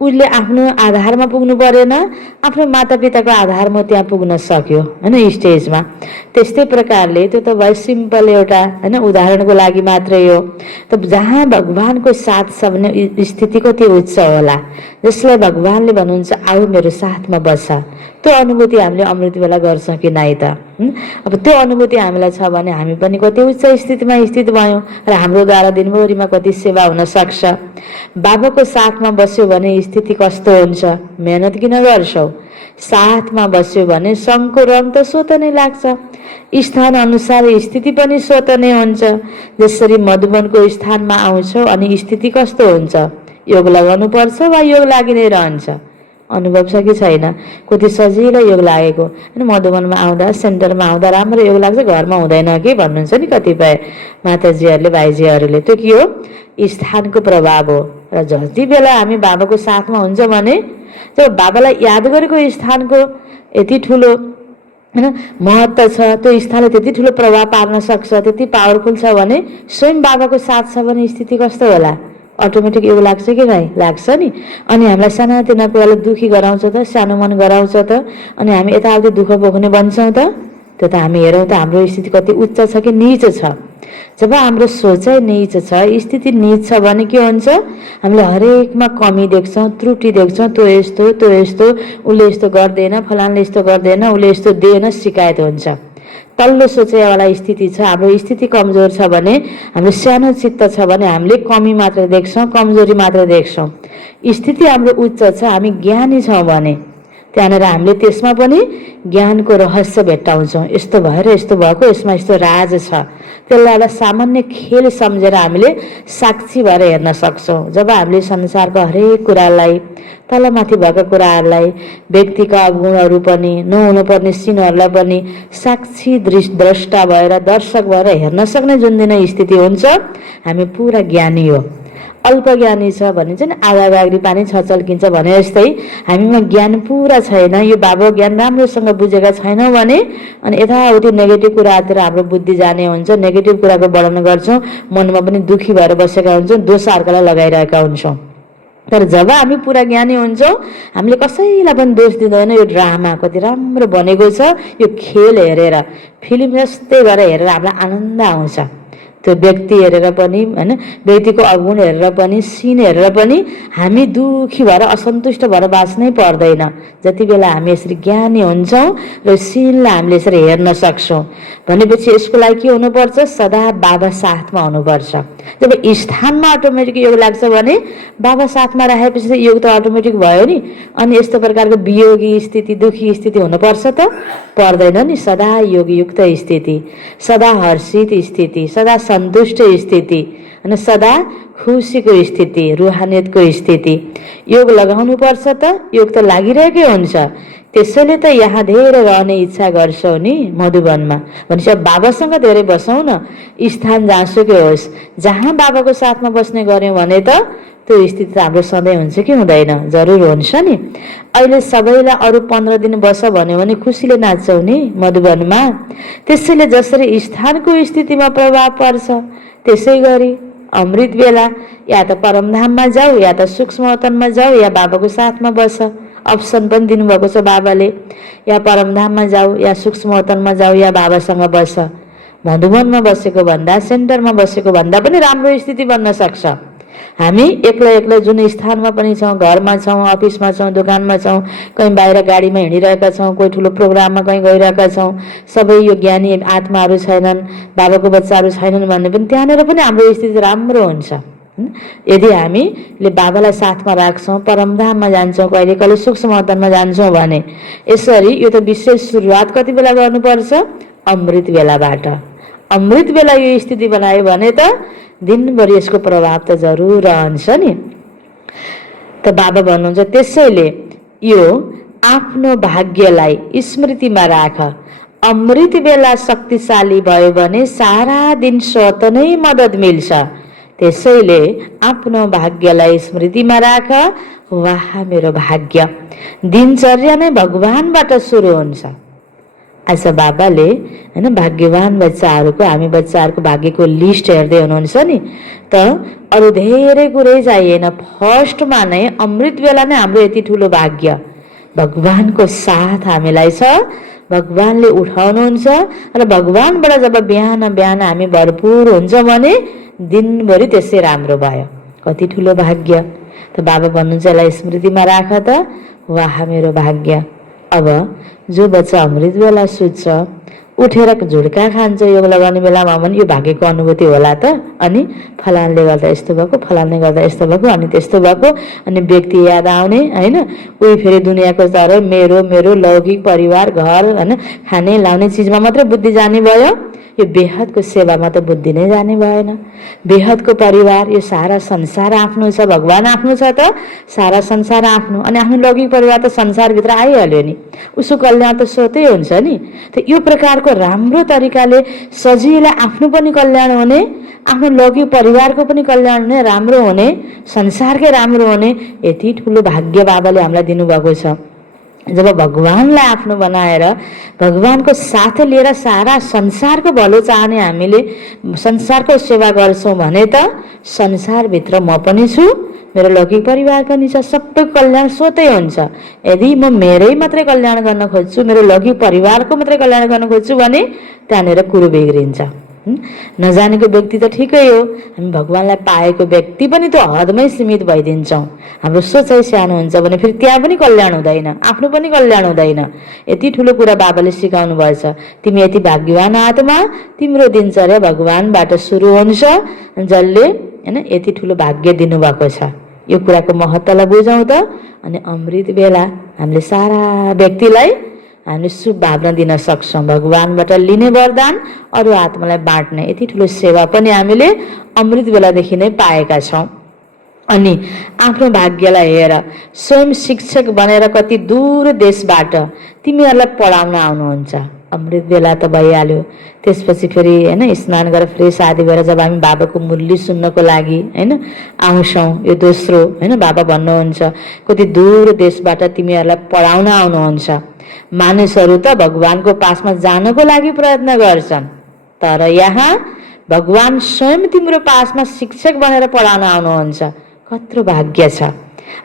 उसले आफ्नो आधारमा पुग्नु परेन, आफ्नो मातापिताको आधारमा त्यहाँ पुग्न सक्यो होइन, स्टेजमा। त्यस्तै प्रकारले त्यो त भयो सिम्पल एउटा होइन, उदाहरणको लागि मात्रै हो। त जहाँ भगवानको साथ छ भने स्थिति कति उच्च होला। जसलाई भगवानले भन्नुहुन्छ आऊ मेरो साथमा बस, त्यो अनुभूति हामीले अमृत बेला गर्छौँ कि नै त? अब त्यो अनुभूति हामीलाई छ भने हामी पनि कति उच्च स्थितिमा स्थित भयौँ र हाम्रो द्वारा दिनभरिमा कति सेवा हुन सक्छ। बाबाको साथमा बस्यो भने स्थिति कस्तो हुन्छ? मेहनत किन गर्छौ? साथमा बस्यो भने सङ्घको रङ त स्वत नै लाग्छ, स्थान अनुसार स्थिति पनि स्वत नै हुन्छ। जसरी मधुबनको स्थानमा आउँछौ अनि स्थिति कस्तो हुन्छ? योग लगाउनु पर्छ वा योग लागि नै रहन्छ? अनुभव छ कि छैन? कति सजिलो योग लागेको होइन, मधुबनमा आउँदा सेन्टरमा आउँदा राम्रो योग लाग्छ, घरमा हुँदैन कि भन्नुहुन्छ नि कतिपय माताजीहरूले भाइजीहरूले। त्यो के हो? स्थानको प्रभाव हो। र जति बेला हामी बाबाको साथमा हुन्छ भने जब बाबालाई याद गरेको स्थानको यति ठुलो होइन महत्त्व छ, त्यो स्थानले त्यति ठुलो प्रभाव पार्न सक्छ, त्यति पावरफुल छ भने स्वयं बाबाको साथ छ भने स्थिति कस्तो होला? अटोमेटिक योग लाग्छ कि नै? लाग्छ नि। अनि हामीलाई सानातिना कुराले दुखी गराउँछ त, सानो मन गराउँछ त, अनि हामी यताउति दुःख पोख्ने बन्छौँ त। त्यो त हामी हेरौँ त हाम्रो स्थिति कति उच्च छ कि नीच छ। जब हाम्रो सोचाइ नीच छ, स्थिति नीच छ भने के हुन्छ? हामीले हरेकमा कमी देख्छौँ, त्रुटि देख्छौँ। त्यो यस्तो उसले यस्तो गर्दैन, फलानले यस्तो गर्दैन, उसले यस्तो दिएन, शिकायत हुन्छ। तल्लो सोचाइवाला स्थिति छ, हाम्रो स्थिति कमजोर छ भने, हाम्रो सानो चित्त छ भने हामीले कमी मात्र देख्छौँ, कमजोरी मात्र देख्छौँ। स्थिति हाम्रो उच्च छ, हामी ज्ञानी छौँ भने त्यहाँनिर हामीले त्यसमा पनि ज्ञानको रहस्य भेट्टाउँछौँ। यस्तो भएर यस्तो भएको, यसमा यस्तो राज छ। त्यसलाई एउटा सामान्य खेल सम्झेर हामीले साक्षी भएर हेर्न सक्छौँ। जब हामीले संसारको हरेक कुरालाई, तलमाथि भएका कुराहरूलाई, व्यक्तिका गुणहरू पनि, नहुनुपर्ने सिनहरूलाई पनि साक्षी द्रष्टा भएर, दर्शक भएर हेर्न सक्ने जुन दिन स्थिति हुन्छ, हामी पुरा ज्ञानी हो। अल्प ज्ञानी छ भने चाहिँ आधा गाग्री पानी छचल्किन्छ भने जस्तै हामीमा ज्ञान पुरा छैन, यो बाबा ज्ञान राम्रोसँग बुझेका छैनौँ भने अनि यताउति नेगेटिभ कुरातिर हाम्रो बुद्धि जाने हुन्छ, नेगेटिभ कुराको वर्णन गर्छौँ, मनमा पनि दुखी भएर बसेका हुन्छौँ, दोष अर्कालाई लगाइरहेका हुन्छौँ। तर जब हामी पुरा ज्ञानी हुन्छौँ, हामीले कसैलाई पनि दोष दिँदैन। यो ड्रामा कति राम्रो बनेको छ, यो खेल हेरेर, फिल्म जस्तै गरेर हेरेर हामीलाई आनन्द आउँछ। त्यो व्यक्ति हेरेर पनि होइन, व्यक्तिको अवगुण हेरेर पनि, सिन हेरेर पनि हामी दुखी भएर असन्तुष्ट भएर बाँच्नै पर्दैन। जति बेला हामी यसरी ज्ञानी हुन्छौँ र सिनलाई हामीले यसरी हेर्न सक्छौँ भनेपछि यसको लागि के हुनुपर्छ? सदा बाबा साथमा हुनुपर्छ। जब स्थानमा अटोमेटिक योग लाग्छ भने बाबा साथमा राखेपछि योग त अटोमेटिक भयो नि। अनि यस्तो प्रकारको वियोगी स्थिति, दुखी स्थिति हुनुपर्छ त? पर्दैन नि। सदा योगयुक्त स्थिति, सदा हर्षित स्थिति, सदा सन्तुष्ट स्थिति अनि सदा खुसीको स्थिति, रुहानियतको स्थिति। योग लगाउनु पर्छ त? योग त लागिरहेकै हुन्छ। त्यसैले त यहाँ धेरै रहने इच्छा गर्छौ नि मधुबनमा भनेपछि बाबासँग धेरै बसौँ न। स्थान जहाँसुकै होस्, जहाँ बाबाको साथमा बस्ने गऱ्यौँ भने त त्यो स्थिति त हाम्रो सधैँ हुन्छ कि हुँदैन? जरुर हुन्छ नि। अहिले सबैलाई अरू 15 दिन बस भन्यो भने खुसीले नाच्छौ नि मधुबनमा। त्यसैले जसरी स्थानको स्थितिमा प्रभाव पर्छ त्यसै गरी अमृत बेला या त परमधाममा जाऊ या त सूक्ष्म वतनमा जाऊ या बाबाको साथमा बस। अप्सन पनि दिनुभएको छ बाबाले, या परमधाममा जाऊ या सूक्ष्म वतनमा जाऊ या बाबासँग बस। मधुवनमा बसेको भन्दा सेन्टरमा बसेको भन्दा पनि राम्रो स्थिति बन्न सक्छ। हामी एक्लै एक्लै जुन स्थानमा पनि छौँ, घरमा छौँ, अफिसमा छौँ, दोकानमा छौँ, कहीँ बाहिर गाडीमा हिँडिरहेका छौँ, कोही ठुलो प्रोग्राममा कहीँ गइरहेका छौँ, सबै यो ज्ञानी आत्माहरू छैनन्, बाबाको बच्चाहरू छैनन् भन्ने पनि त्यहाँनिर पनि हाम्रो स्थिति राम्रो हुन्छ। यदि हामीले बाबालाई साथमा राख्छौँ, परमधाममा जान्छौँ, कहिले कहिले सूक्ष्म वतनमा जान्छौँ भने यसरी यो त विशेष सुरुवात कति बेला गर्नुपर्छ? अमृत बेलाबाट। अमृत बेला यो स्थिति बनायो भने त दिनभरि यसको प्रभाव त जरुर रहन्छ नि। त बाबा भन्नुहुन्छ त्यसैले यो आफ्नो भाग्यलाई स्मृतिमा राख। अमृत बेला शक्तिशाली भयो भने सारा दिन स्वत नै मद्दत मिल्छ। त्यसैले आफ्नो भाग्यलाई स्मृतिमा राख। वाह मेरो भाग्य। दिनचर्या नै भगवानबाट सुरु हुन्छ। आज बाबाले हैन भाग्यवान बच्चाहरूको, हामी बच्चाहरूको भाग्यको लिस्ट हेर्दै हुनुहुन्छ नि, त अरू धेरै कुरै चाहिएन। फर्स्टमा नै अमृत बेला नै हाम्रो यति ठुलो भाग्य। भगवानको साथ हामीलाई छ, भगवानले उठाउनुहुन्छ र भगवानबाट जब बिहान बिहान हामी भरपुर हुन्छ भने दिनभरि त्यसै राम्रो भयो। कति ठुलो भाग्य। त बाबा भन्नुहुन्छ यसलाई स्मृतिमा राख त। वाह मेरो भाग्य। अब जो बच्चा अमृत बेला सुत्छ, उठेर झुड्का खान्छ योग लगाउने बेलामा भने यो भाग्यको अनुभूति होला त। अनि फलानले गर्दा यस्तो भएको, फलानले गर्दा यस्तो भएको, अनि त्यस्तो भएको, अनि व्यक्ति याद आउने होइन। उही फेरि दुनियाँको तर मेरो मेरो लौकिक परिवार घर होइन खाने लाउने चिजमा मात्रै बुद्धि जाने भयो। यो बेहदको सेवामा त बुद्धि नै जाने भएन। बेहदको परिवार, यो सारा संसार आफ्नो छ, भगवान आफ्नो छ त सारा संसार आफ्नो। अनि आफ्नो लौकिक परिवार त संसारभित्र आइहाल्यो नि, उसको कल्याण त स्वतै हुन्छ नि। त यो प्रकारको राम्रो तरिकाले सजिलै आफ्नो पनि कल्याण हुने, आफ्नो लौकिक परिवारको पनि कल्याण हुने, राम्रो हुने, संसारकै राम्रो हुने यति ठुलो भाग्य बाबाले हामीलाई दिनुभएको छ। जब भगवानलाई आफ्नो बनाएर भगवानको साथ लिएर सारा संसारको भलो चाहने हामीले संसारको सेवा गर्छौँ भने त संसारभित्र म पनि छु, मेरो लौकिक परिवार पनि छ, सबै कल्याण स्वतै हुन्छ। यदि म मेरै मात्रै कल्याण गर्न खोज्छु, मेरो लौकिक परिवारको मात्रै कल्याण गर्न खोज्छु भने त्यहाँनिर कुरो बिग्रिन्छ। नजानेको व्यक्ति त ठिकै हो, हामी भगवानलाई पाएको व्यक्ति पनि त हदमै सीमित भइदिन्छौँ। हाम्रो सोचाइ सानो हुन्छ भने फेरि त्यहाँ पनि कल्याण हुँदैन, आफ्नो पनि कल्याण हुँदैन। यति ठुलो कुरा बाबाले सिकाउनु भएछ। तिमी यति भाग्यवान आत्मा, तिम्रो दिनचर्या भगवानबाट सुरु हुन्छ, जसले हैन यति ठुलो भाग्य दिनुभएको छ। यो कुराको महत्त्वलाई बुझौँ त। अनि अमृत बेला हामीले सारा व्यक्तिलाई हामी शुभ भावना दिन सक्छौँ। भगवानबाट लिने वरदान अरू आत्मालाई बाँड्ने यति ठुलो सेवा पनि हामीले अमृत बेलादेखि नै पाएका छौँ। अनि आफ्नो भाग्यलाई हेर, स्वयं शिक्षक बनेर कति दूर देशबाट तिमीहरूलाई पढाउन आउनुहुन्छ। अमृत बेला त भइहाल्यो, त्यसपछि फेरि होइन स्नान गरेर फ्रेस आदि भएर जब हामी बाबाको मुरली सुन्नको लागि होइन आउँछौँ, यो दोस्रो होइन बाबा भन्नुहुन्छ कति दूर देशबाट तिमीहरूलाई पढाउन आउनुहुन्छ। मानिसहरू त भगवानको पासमा जानको लागि प्रयत्न गर्छन्, तर यहाँ भगवान स्वयं तिम्रो पासमा शिक्षक बनेर पढाउन आउनुहुन्छ। कत्रो भाग्य छ।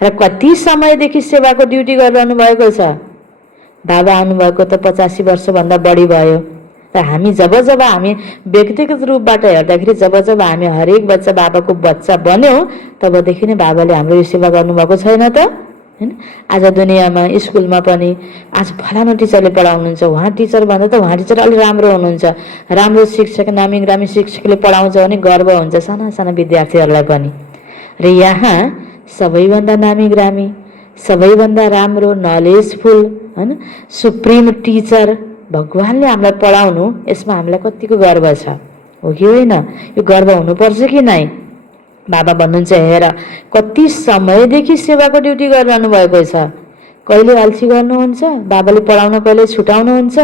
र कति समयदेखि सेवाको ड्युटी गरिरहनु भएको छ। बाबा आउनुभएको त 85 वर्षभन्दा बढी भयो। र हामी जब जब हामी व्यक्तिगत रूपबाट हेर्दाखेरि जब जब हामी हरेक बच्चा बाबाको बच्चा बन्यौँ तबदेखि नै बाबाले हाम्रो यो सेवा गर्नुभएको छैन त हैन। आज दुनियाँमा स्कुलमा पनि आज फलानु टिचरले पढाउनुहुन्छ, उहाँ टिचर भन्दा त उहाँ टिचर अलि राम्रो हुनुहुन्छ। राम्रो शिक्षक, नामी ग्रामी शिक्षकले पढाउँछ भने गर्व हुन्छ साना साना विद्यार्थीहरूलाई पनि। र यहाँ सबैभन्दा नामी ग्रामी, सबैभन्दा राम्रो, नलेजफुल हैन सुप्रिम टिचर भगवानले हामीलाई पढाउनु, यसमा हामीलाई कतिको गर्व छ, हो कि होइन? यो गर्व हुनुपर्छ कि नै? बाबा भन्नुहुन्छ हेर कति समयदेखि सेवाको ड्युटी गरिरहनु भएको छ। कहिले अल्छी गर्नुहुन्छ, बाबाले पढाउन कहिले छुटाउनुहुन्छ,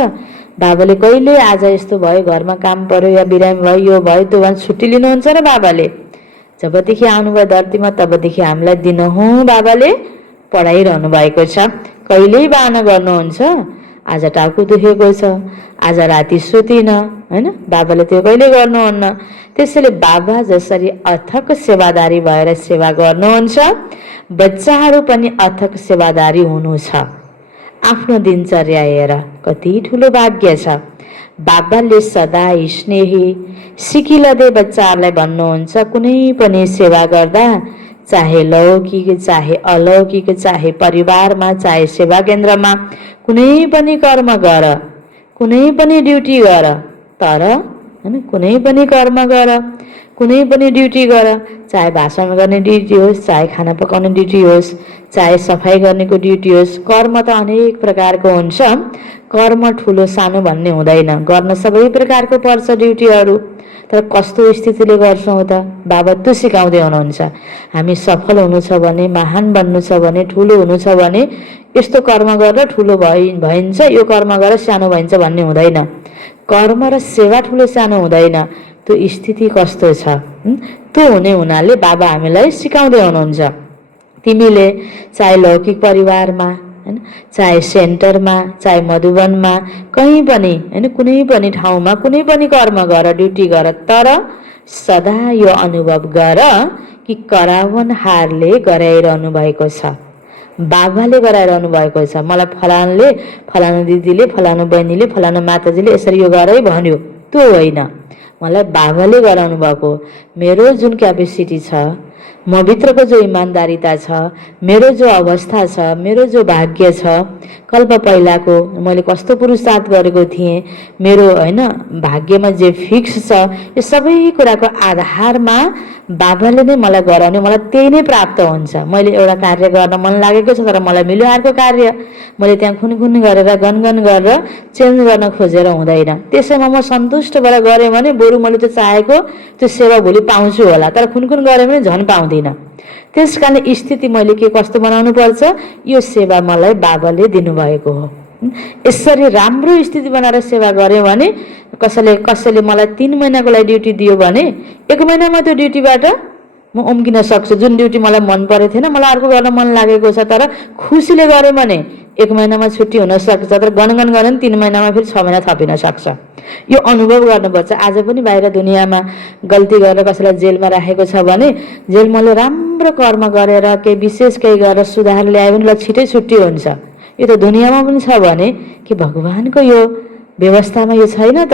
बाबाले कहिले आज यस्तो भयो घरमा काम पर्यो या बिरामी भयो यो भयो त्यो भने छुट्टी लिनुहुन्छ र बाबाले जबदेखि आउनुभयो धरतीमा तबदेखि हामीलाई दिनहुँ बाबाले पढाइरहनु भएको छ। कहिल्यै बाहना गर्नुहुन्छ आज टाउको दुखेको छ, आज राति सुतिन, हैन, बाबाले त्यो कहिले गर्नुहुन्न। त्यसैले बाबा जसरी अथक सेवादारी भएर सेवा गर्नुहुन्छ, बच्चाहरू पनि अथक सेवादारी हुनु छ। आफ्नो दिनचर्या हेर, कति ठुलो भाग्य छ। बाबाले सदा स्नेही सिकिलदे बच्चाहरूलाई भन्नुहुन्छ, कुनै पनि सेवा गर्दा, चाहे लौकिक चाहे अलौकिक, चाहे परिवारमा चाहे सेवा केन्द्रमा, कुनै पनि कर्म गर, कुनै पनि ड्युटी गर, तर हैन कुनै पनि कर्म गर, कुनै पनि ड्युटी गर, चाहे भाषण गर्ने ड्युटी होस्, चाहे खाना पकाउने ड्युटी होस्, चाहे सफाई गर्नेको ड्युटी होस्। कर्म त अनेक प्रकारको हुन्छ, कर्म ठुलो सानो भन्ने हुँदैन, गर्न सबै प्रकारको पर्छ ड्युटीहरू। तर कस्तो स्थितिले गर्छौँ त? बाबा त्यो सिकाउँदै हुनुहुन्छ। हामी सफल हुनु छ भने, महान बन्नु छ भने, ठुलो हुनु छ भने यस्तो कर्म गरेर ठुलो भइन्छ, यो कर्म गरेर सानो भइन्छ भन्ने हुँदैन। कर्म र सेवा ठुलो सानो हुँदैन, त्यो स्थिति कस्तो छ त्यो हुने हुनाले बाबा हामीलाई सिकाउँदै हुनुहुन्छ। तिमीले चाहे लौकिक परिवारमा, हैन, चाहे सेन्टरमा, चाहे मधुवनमा, कहीँ पनि, हैन, कुनै पनि ठाउँमा कुनै पनि कर्म गर, ड्युटी गर, तर सदा यो अनुभव गर कि करावनहारले गराइरहनु भएको छ, बाबाले गराइरहनु भएको छ। मलाई फलानले, फलानु दिदीले, फलानु बहिनीले, फलानु माताजीले यसरी यो गरै भन्यो, त्यो होइन, मलाई बाबाले गराउनु भएको। मेरो जुन क्यापेसिटी छ, म भित्रको जो इमान्दारिता छ, मेरो जो अवस्था छ, मेरो जो भाग्य छ, कल्प पहिलाको मैले कस्तो पुरुषार्थ गरेको थिएँ, मेरो हैन भाग्यमा जे फिक्स छ, यो सबै कुराको आधारमा बाबाले नै मलाई गराउने, मलाई त्यही नै प्राप्त हुन्छ। मैले एउटा कार्य गर्न मन लागेको छ, तर मलाई मिल्यो अर्को कार्य, मैले त्यहाँ खुनखुन गरेर गनगन गरेर चेन्ज गर्न खोजेर हुँदैन। त्यसैमा म सन्तुष्ट भएर गरेँ भने बरु मैले त्यो चाहेको त्यो सेवा भोलि पाउँछु होला, तर खुनखुन गरेँ भने झन् पाउँदिनँ। त्यस कारण स्थिति मैले के कस्तो बनाउनु पर्छ, यो सेवा मलाई बाबाले दिनुभएको हो। यसरी राम्रो स्थिति बनाएर सेवा गरेँ भने कसैले मलाई 3 महिनाको लागि ड्युटी दियो भने 1 महिनामा त्यो ड्युटीबाट म उम्किन सक्छु। जुन ड्युटी मलाई मन परेको थिएन, मलाई अर्को गर्न मन लागेको छ, तर खुसीले गरेँ भने 1 महिनामा छुट्टी हुन सक्छ, तर गनगन गरेर 3 महिनामा फेरि 6 महिना थपिन सक्छ। यो अनुभव गर्नुपर्छ। आज पनि बाहिर दुनियाँमा गल्ती गरेर कसैलाई जेलमा राखेको छ भने जेलमाले राम्रो कर्म गरेर केही विशेष केही गरेर सुधार ल्यायो भने ल छिटै छुट्टी हुन्छ। यो त दुनियाँमा पनि छ भने कि भगवानको यो व्यवस्थामा यो छैन त?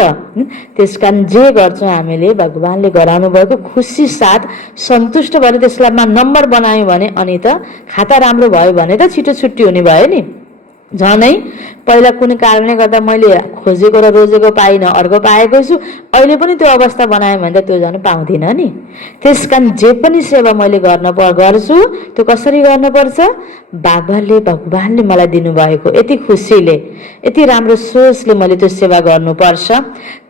त्यसकारण जे गर्छौँ हामीले भगवानले गराउनु भएको खुसी साथ सन्तुष्ट भएर त्यसलाई नम्बर बनायौँ भने, अनि त खाता राम्रो भयो भने त छिटो छुट्टी हुने भयो नि। झनै पहिला कुनै कारणले गर्दा मैले खोजेको र रोजेको पाइनँ, अर्को पाएको छु, अहिले पनि त्यो अवस्था बनाएँ भने त त्यो झन् पाउँदिनँ नि। त्यसकारण जे पनि सेवा मैले गर्छु त्यो कसरी गर्नुपर्छ? बाबाले भगवानले मलाई दिनुभएको यति खुसीले, यति राम्रो सोचले मैले त्यो सेवा गर्नुपर्छ।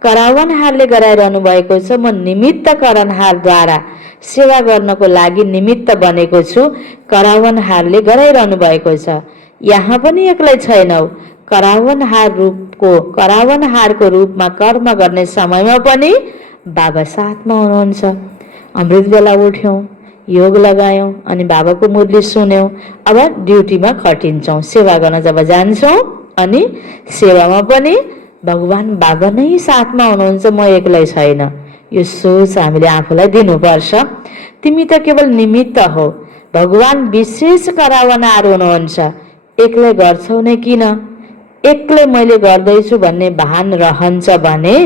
करावनहारले गराइरहनु भएको छ, म निमित्त करनहारद्वारा सेवा गर्नको लागि निमित्त बनेको छु। करावनहारले गराइरहनु भएको छ। यहाँ पनि एक्लै छैनौ, करावनहारको रूपमा कर्म गर्ने समयमा पनि बाबा साथमा हुनुहुन्छ। अमृत बेला उठ्यौँ, योग लगायौँ, अनि बाबाको मुरली सुन्यौँ। अब ड्युटीमा खटिन्छौँ, सेवा गर्न जब जान्छौँ अनि सेवामा पनि भगवान बाबा नै साथमा हुनुहुन्छ, म एक्लै छैन। यो सोच हामीले आफूलाई दिनुपर्छ। तिमी त केवल निमित्त हो, भगवान विशेष करावनहार हुनुहुन्छ। एक्लै गर्छौ नै किन? एक्लै मैले गर्दैछु भन्ने भान रहन्छ भने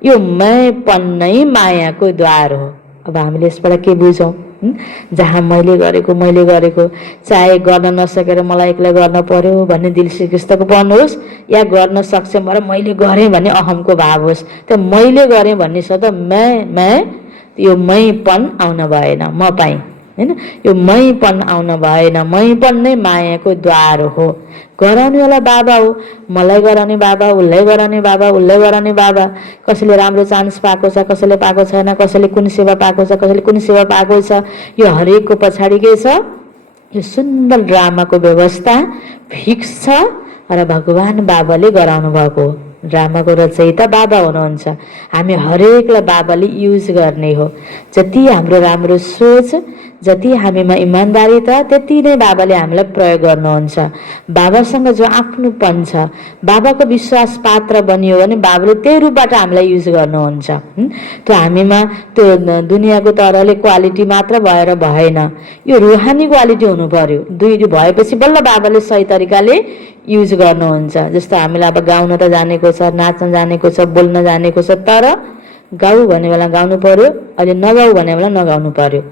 यो मैपन नै मायाको द्वार हो। अब हामीले यसबाट के बुझौँ? जहाँ मैले गरेको चाहे गर्न नसकेर मलाई एक्लै गर्न पर्यो भन्ने दिल सिकिस्तको पर्नुहोस्, या गर्न सक्षम भएर मैले गरेँ भन्ने अहमको भाव होस्। त्यो मैले गरेँ भन्ने शब्द यो मैपन आउन भएन, म पाएँ हैन, यो मैपन आउन भएन। मैपन नै मायाको द्वार हो। गराउने वाला बाबा हो, मलाई गराउने बाबा, उसलाई गराउने बाबा, उसलाई गराउने बाबा। कसैले राम्रो चान्स पाएको छ, कसैले पाएको छैन, कसैले कुन सेवा पाएको छ, कसैले कुन सेवा पाएको छ, यो हरेकको पछाडि के छ? यो सुन्दर ड्रामाको व्यवस्था फिक्स छ र भगवान बाबाले गराउनु भएको ड्रामाको रचयिता बाबा हुनुहुन्छ। हामी हरेकलाई बाबाले युज गर्ने हो। जति हाम्रो राम्रो सोच, जति हामीमा इमान्दारी त त्यति नै बाबाले हामीलाई प्रयोग गर्नुहुन्छ। बाबासँग जो आफ्नोपन छ, बाबाको विश्वास पात्र बनियो भने बाबाले त्यही रूपबाट हामीलाई युज गर्नुहुन्छ। त्यो हामीमा त्यो दुनियाँको तरले क्वालिटी मात्र भएर भएन, यो रुहानी क्वालिटी हुनु पर्यो। दुई भएपछि बल्ल बाबाले सही तरिकाले युज गर्नुहुन्छ। जस्तो हामीलाई अब गाउन त जानेको छ, नाच्न जानेको छ, बोल्न जानेको छ, तर गाऊ भन्ने बेला गाउनु पर्यो, अहिले नगाऊ भन्ने बेला नगाउनु पर्यो।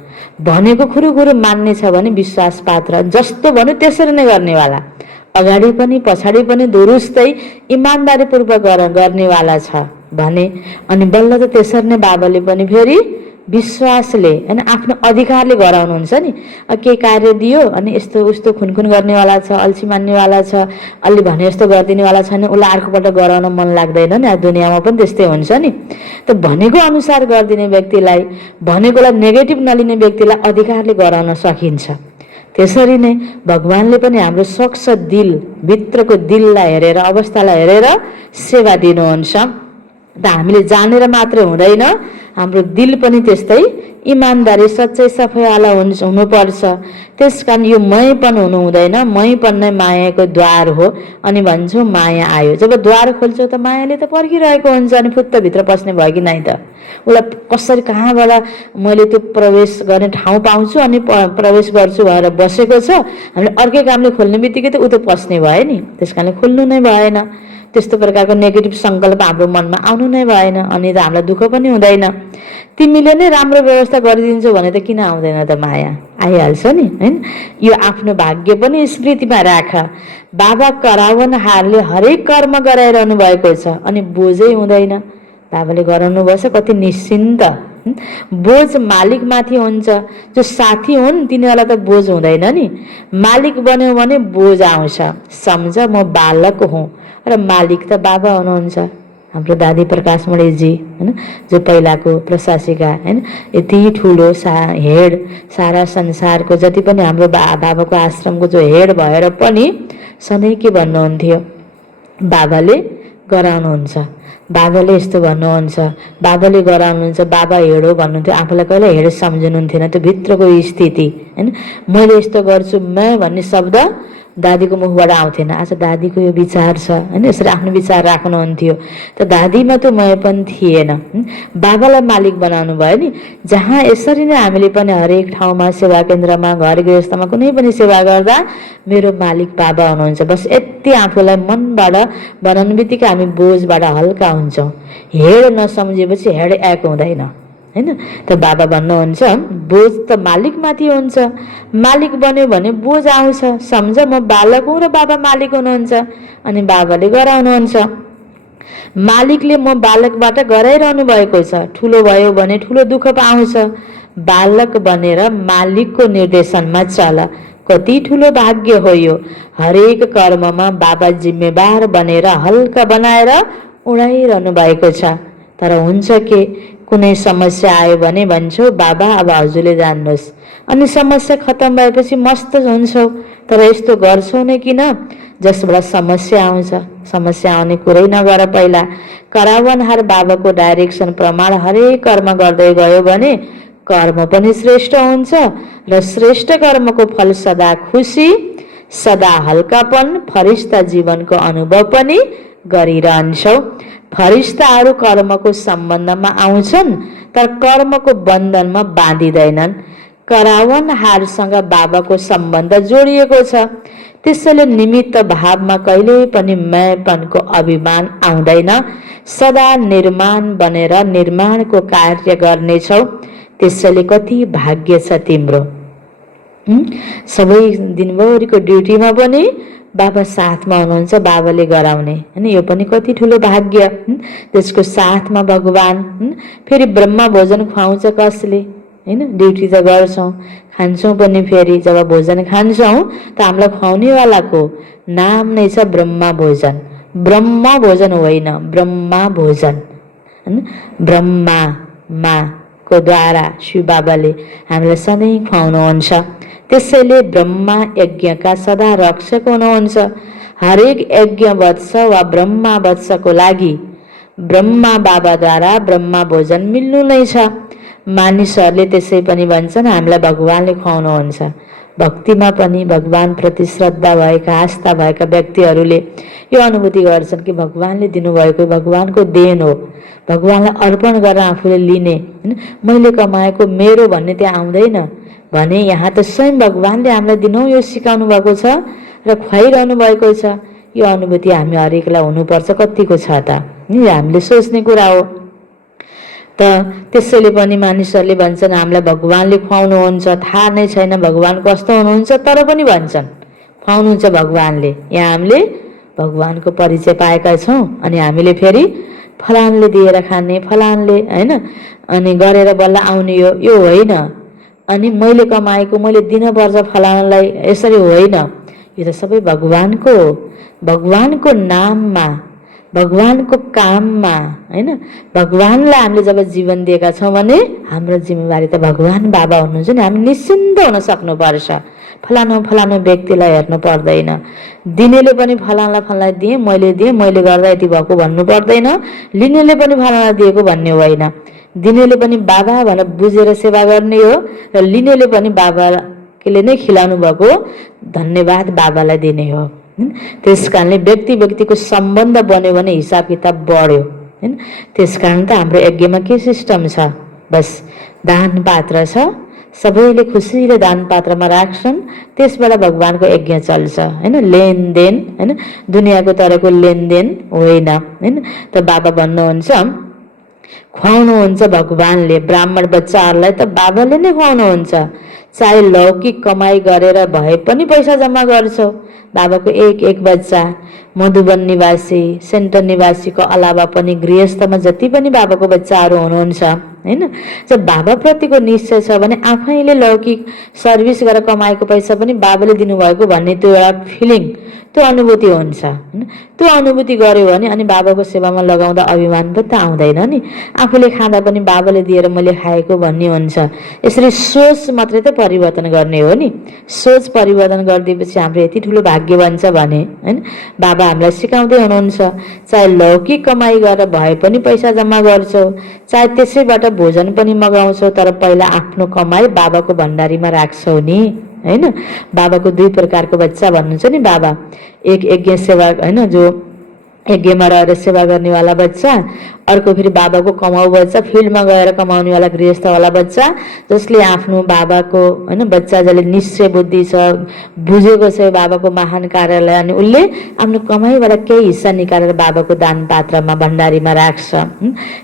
भनेको खुरुखुरु मान्ने छ भने विश्वास पात्र, जस्तो भन्यो त्यसरी नै गर्नेवाला, अगाडि पनि पछाडि पनि दुरुस्तै इमान्दारीपूर्वक गर्नेवाला छ भने अनि बल्ल त त्यसरी नै बाबाले पनि फेरि विश्वासले हैन आफ्नो अधिकारले गराउनुहुन्छ नि। केही कार्य दियो अनि यस्तो उस्तो खुनखुन गर्नेवाला छ, अल्छी मान्नेवाला छ, अलि भने जस्तो गरिदिनेवाला छैन, उसलाई अर्कोपल्ट गराउन मन लाग्दैन नि। दुनियाँमा पनि त्यस्तै हुन्छ नि। त भनेको अनुसार गरिदिने व्यक्तिलाई, भनेकोलाई नेगेटिभ नलिने व्यक्तिलाई अधिकारले गराउन सकिन्छ। त्यसरी नै भगवानले पनि हाम्रो सक्ष दिल, भित्रको दिललाई हेरेर, अवस्थालाई हेरेर सेवा दिनुहुन्छ। त हामीले जानेर मात्रै हुँदैन, हाम्रो दिल पनि त्यस्तै इमान्दारी, सच्चै सफाइवाला हुनुपर्छ। त्यसकारण यो मयपन हुनु हुँदैन। मयपन नै मायाको द्वार हो। अनि भन्छौ माया आयो। जब द्वार खोल्छौ त मायाले त पर्खिरहेको हुन्छ, अनि फुत्तभित्र पस्ने भयो कि नै त। उसलाई कसरी कहाँबाट मैले त्यो प्रवेश गर्ने ठाउँ पाउँछु अनि प्रवेश गर्छु भएर बसेको छ। हामीले अर्कै कामले खोल्ने बित्तिकै त ऊ त पस्ने भयो नि। त्यस कारणले खोल्नु नै भएन। त्यस्तो प्रकारको नेगेटिभ सङ्कल्प हाम्रो मनमा आउनु नै भएन, अनि त हामीलाई दुःख पनि हुँदैन। तिमीले नै राम्रो व्यवस्था गरिदिन्छौ भने त किन आउँदैन त माया, आइहाल्छ नि हैन। यो आफ्नो भाग्य पनि स्मृतिमा राख। बाबा कराउनहारले हरेक कर्म गराइरहनु भएको छ अनि बोझै हुँदैन। बाबाले गराउनु भएछ, कति निश्चिन्त। बोझ मालिक माथि हुन्छ। जो साथी हुन् तिनीहरूलाई त बोझ हुँदैन नि। मालिक बन्यो भने बोझ आउँछ। सम्झ म बालक हुँ र मालिक त बाबा हुनुहुन्छ। हाम्रो दादी प्रकाश मणिजी हैन, जो पहिलाको प्रशासिका हैन, यति ठुलो हेड, सारा संसारको जति पनि हाम्रो बाबाको आश्रमको जो हेड भएर पनि सधैँ के भन्नुहुन्थ्यो, बाबाले गराउनुहुन्छ, बाबाले यस्तो भन्नुहुन्छ, बाबाले गराउनुहुन्छ, बाबा हेड हो भन्नुहुन्थ्यो। आफूलाई कहिले हेड सम्झिनुहुन्थेन। त्यो भित्रको स्थिति हैन, मैले यस्तो गर्छु मैं भन्ने शब्द दादीको मुखबाट आउँथेन। आज दादीको यो विचार छ हैन, यसरी आफ्नो विचार राख्नुहुन्थ्यो। त दादीमा त मय पनि थिएन। बाबालाई मालिक बनाउनु भयो नि। जहाँ यसरी नै हामीले पनि हरेक ठाउँमा, सेवा केन्द्रमा, घर गृहस्थमा कुनै पनि सेवा गर्दा मेरो मालिक बाबा हुनुहुन्छ, बस यति आफूलाई मनबाट बनाउनु बित्तिकै हामी बोझबाट हल्का हुन्छौँ। हेड नसम्झेपछि हेड एक हुँदैन हैन। त बाबा भन्नुहुन्छ बोझ त मालिक माथि हुन्छ। मालिक बन्यो भने बोझ आउँछ। सम्झ म बालक हुँ र बाबा मालिक हुनुहुन्छ, अनि बाबाले गराउनुहुन्छ। मालिकले म बालकबाट गराइरहनु भएको छ। ठुलो भयो भने ठुलो दुःख पाउँछ। बालक बनेर मालिकको निर्देशनमा चल, कति ठुलो भाग्य हो यो। हरेक कर्ममा बाबा जिम्मेवार बनेर हल्का बनाएर उडाइरहनु भएको छ। तर हुन्छ के, कुनै समस्या आयो भने भन्छौ बाबा अब हजुरले जान्नुहोस्, अनि समस्या खत्तम भएपछि मस्त हुन्छौ। तर यस्तो गर्छौ नै किन जसबाट समस्या आउँछ। समस्या आउने कुरै नगर। पहिला करावनहार बाबाको डाइरेक्सन प्रमाण हरेक कर्म गर्दै गयो भने कर्म पनि श्रेष्ठ हुन्छ र श्रेष्ठ कर्मको फल सदा खुसी, सदा हल्कापन, फरिस्ता जीवनको अनुभव पनि गरिरहन्छौ। फरिस्ताहरू कर्मको सम्बन्धमा आउँछन् तर कर्मको बन्धनमा बाँधिँदैनन्। करावनहारसँग बाबाको सम्बन्ध जोडिएको छ। त्यसैले निमित्त भावमा कहिल्यै पनि मैपनको अभिमान आउँदैन। सदा निर्माण बनेर निर्माणको कार्य गर्नेछौ। त्यसैले कति भाग्य छ तिम्रो। सबै दिनभरिको ड्युटीमा पनि बाबा साथमा हुनुहुन्छ, बाबाले गराउने हैन। यो पनि कति ठुलो भाग्य। त्यसको साथमा भगवान। फेरि ब्रह्मा भोजन खुवाउँछ कसले हैन। ड्युटी त गर्छौँ, खान्छौँ पनि। फेरि जब भोजन खान्छौँ त हामीलाई खुवाउनेवालाको नाम नै छ ब्रह्मा भोजन। ब्रह्म भोजन होइन, ब्रह्मा भोजन हैन। ब्रह्मा माको द्वारा शिव बाबाले हामीलाई सधैँ खुवाउनुहुन्छ। त्यसैले ब्रह्मा यज्ञका सदा रक्षक हुनुहुन्छ। हरेक यज्ञ वत्स वा ब्रह्मा वत्सको लागि ब्रह्मा बाबाद्वारा ब्रह्मा भोजन मिल्नु नै छ। मानिसहरूले त्यसै पनि भन्छन् हामीलाई भगवानले खुवाउनुहुन्छ। भक्तिमा पनि भगवानप्रति श्रद्धा भएका, आस्था भएका व्यक्तिहरूले यो अनुभूति गर्छन् कि भगवानले दिनुभएको भगवानको देन हो, भगवानलाई अर्पण गरेर आफूले लिने, होइन। मैले कमाएको मेरो भन्ने त्यहाँ आउँदैन भने यहाँ त स्वयं भगवानले हामीलाई दिनौँ यो सिकाउनु भएको छ र खुवाइरहनु भएको छ। यो अनुभूति हामी हरेकलाई हुनुपर्छ। कतिको छ त, नि हामीले सोच्ने कुरा हो। त त्यसैले पनि मानिसहरूले भन्छन् हामीलाई भगवानले खुवाउनुहुन्छ, थाहा नै छैन भगवान कस्तो हुनुहुन्छ, तर पनि भन्छन् खुवाउनुहुन्छ भगवानले। यहाँ हामीले भगवानको परिचय पाएका छौँ अनि हामीले फेरि फलानले दिएर खाने, फलानले, होइन, अनि गरेर बल्ल आउने, यो होइन। अनि मैले कमाएको मैले दिनुपर्छ फलानलाई, यसरी होइन। यो त सबै भगवानको हो। भगवानको नाममा, भगवानको काममा, होइन, भगवानलाई हामीले जब जीवन दिएका छौँ भने हाम्रो जिम्मेवारी त भगवान बाबा हुनुहुन्छ नि। हामी निश्चिन्त हुन सक्नुपर्छ। फलानु व्यक्तिलाई हेर्नु पर्दैन। दिनेले पनि फलानलाई दिएँ, मैले गर्दा यति भएको भन्नु पर्दैन। लिनेले पनि फलानलाई दिएको भन्ने होइन। दिनेले पनि बाबा भनेर बुझेर सेवा गर्ने हो र लिनेले पनि बाबाले नै खिलाउनु भएको धन्यवाद बाबालाई दिने हो। त्यस कारणले व्यक्तिको सम्बन्ध बन्यो भने हिसाब किताब बढ्यो, होइन। त्यस कारण त हाम्रो यज्ञमा के सिस्टम छ, बस दान पात्र छ, सबैले खुसीले दान पात्रमा राख्छन्, त्यसबाट भगवानको यज्ञ चल्छ, होइन। लेनदेन, होइन, दुनियाँको तरहको लेनदेन होइन, होइन। त बाबा भन्नुहुन्छ खुवाउनुहुन्छ भगवानले। ब्राह्मण बच्चाहरूलाई त बाबाले नै खुवाउनुहुन्छ। चाहे लौकिक कमाई गरेर भए पनि पैसा जम्मा गर्छौ। बाबाको एक बच्चा मधुबन निवासी, सेन्टर निवासीको अलावा पनि गृहस्थमा जति पनि बाबाको बच्चाहरू हुनुहुन्छ, होइन, जब बाबाप्रतिको निश्चय छ भने आफैले लौकिक सर्भिस गरेर कमाएको पैसा पनि बाबाले दिनुभएको भन्ने त्यो एउटा फिलिङ, त्यो अनुभूति हुन्छ, होइन। त्यो अनुभूति गर्यो भने अनि बाबाको सेवामा लगाउँदा अभिमान पनि त आउँदैन नि। आफूले खाँदा पनि बाबाले दिएर मैले खाएको भन्ने हुन्छ। यसरी सोच मात्रै त परिवर्तन गर्ने हो नि। सोच परिवर्तन गरिदिएपछि हाम्रो यति ठुलो भाग्य बन्छ भने, होइन। बाबा हामीलाई सिकाउँदै हुनुहुन्छ चाहे लौकिक कमाई गरेर भए पनि पैसा जम्मा गर्छौ, चाहे त्यसैबाट भोजन पनि मगाउँछौ, तर पहिला आफ्नो कमाई बाबाको भण्डारीमा राख्छौ नि, होइन। बाबाको दुई प्रकारको बच्चा भन्नुहुन्छ नि बाबा। एक यज्ञ सेवा, होइन, जो यज्ञमा रहेर सेवा गर्नेवाला बच्चा, अर्को फेरि बाबाको कमाउ बच्चा, फिल्डमा गएर कमाउनेवाला गृहस्थवाला बच्चा, जसले आफ्नो बाबाको, होइन, बच्चा जसले निश्चय बुद्धि छ, बुझेको छ बाबाको महान कार्यलाई, अनि उसले आफ्नो कमाइबाट केही हिस्सा निकालेर बाबाको दान पात्रमा भण्डारीमा राख्छ।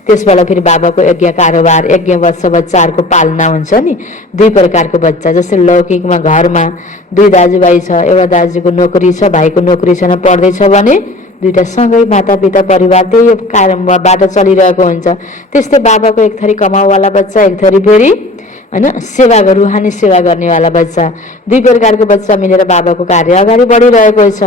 त्यसबाट फेरि बाबाको यज्ञ कारोबार, यज्ञ वर्ष बच्चाहरूको पालना हुन्छ नि। दुई प्रकारको बच्चा, जस्तै लौकिकमा घरमा दुई दाजुभाइ छ, एउटा दाजुको नोकरी छ, भाइको नोकरी छैन, पढ्दैछ भने दुईटा सँगै मातापिता परिवार त्यही कारणबाट चलिरहेको हुन्छ। त्यस्तै बाबाको एक थरी कमाउवाला बच्चा, एक थरी फेरि, होइन, रुहानी सेवा गर्नेवाला बच्चा, दुई प्रकारको बच्चा मिलेर बाबाको कार्य अगाडि बढिरहेको छ।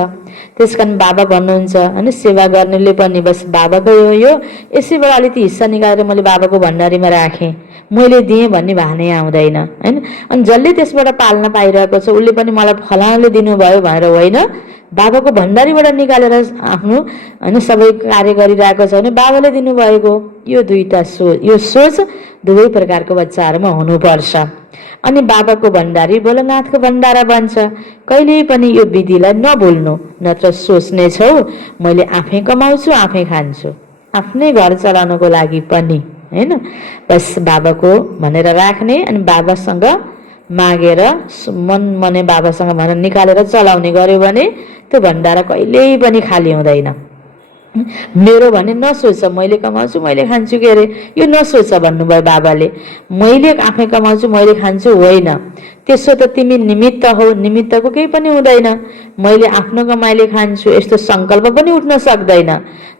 त्यस कारण बाबा भन्नुहुन्छ, होइन, सेवा गर्नेले पनि बस बाबाको यो यसैबाट अलिकति हिस्सा निकालेर मैले बाबाको भण्डारीमा राखेँ, मैले दिएँ भन्ने भावना आउँदैन, होइन। अनि जसले त्यसबाट पाल्न पाइरहेको छ उसले पनि मलाई फलानाले दिनुभयो भनेर होइन, बाबाको भण्डारीबाट निकालेर आफ्नो, होइन, सबै कार्य गरिरहेको छ भने बाबाले दिनुभएको। यो दुईटा सोच, यो सोच दुवै प्रकारको बच्चाहरूमा हुनुपर्छ। अनि बाबाको भण्डारी भोलेनाथको भण्डारा बन्छ। कहिल्यै पनि यो विधिलाई नभुल्नु, नत्र सोच्ने छौ मैले आफै कमाउँछु, आफै खान्छु, आफ्नै घर चलाउनको लागि पनि, होइन। बस बाबाको भनेर राख्ने अनि बाबासँग मागेर मनै बाबासँग भनेर निकालेर चलाउने गर्यो भने त्यो भण्डारा कहिल्यै पनि खाली हुँदैन। मेरो भने नसोच मैले कमाउँछु मैले खान्छु, के अरे यो नसोच भन्नुभयो बाबाले। मैले आफै कमाउँछु मैले खान्छु होइन, त्यसो त तिमी निमित्त हौ, निमित्तको केही पनि हुँदैन। मैले आफ्नो कमाइले खान्छु यस्तो संकल्प पनि उठ्न सक्दैन।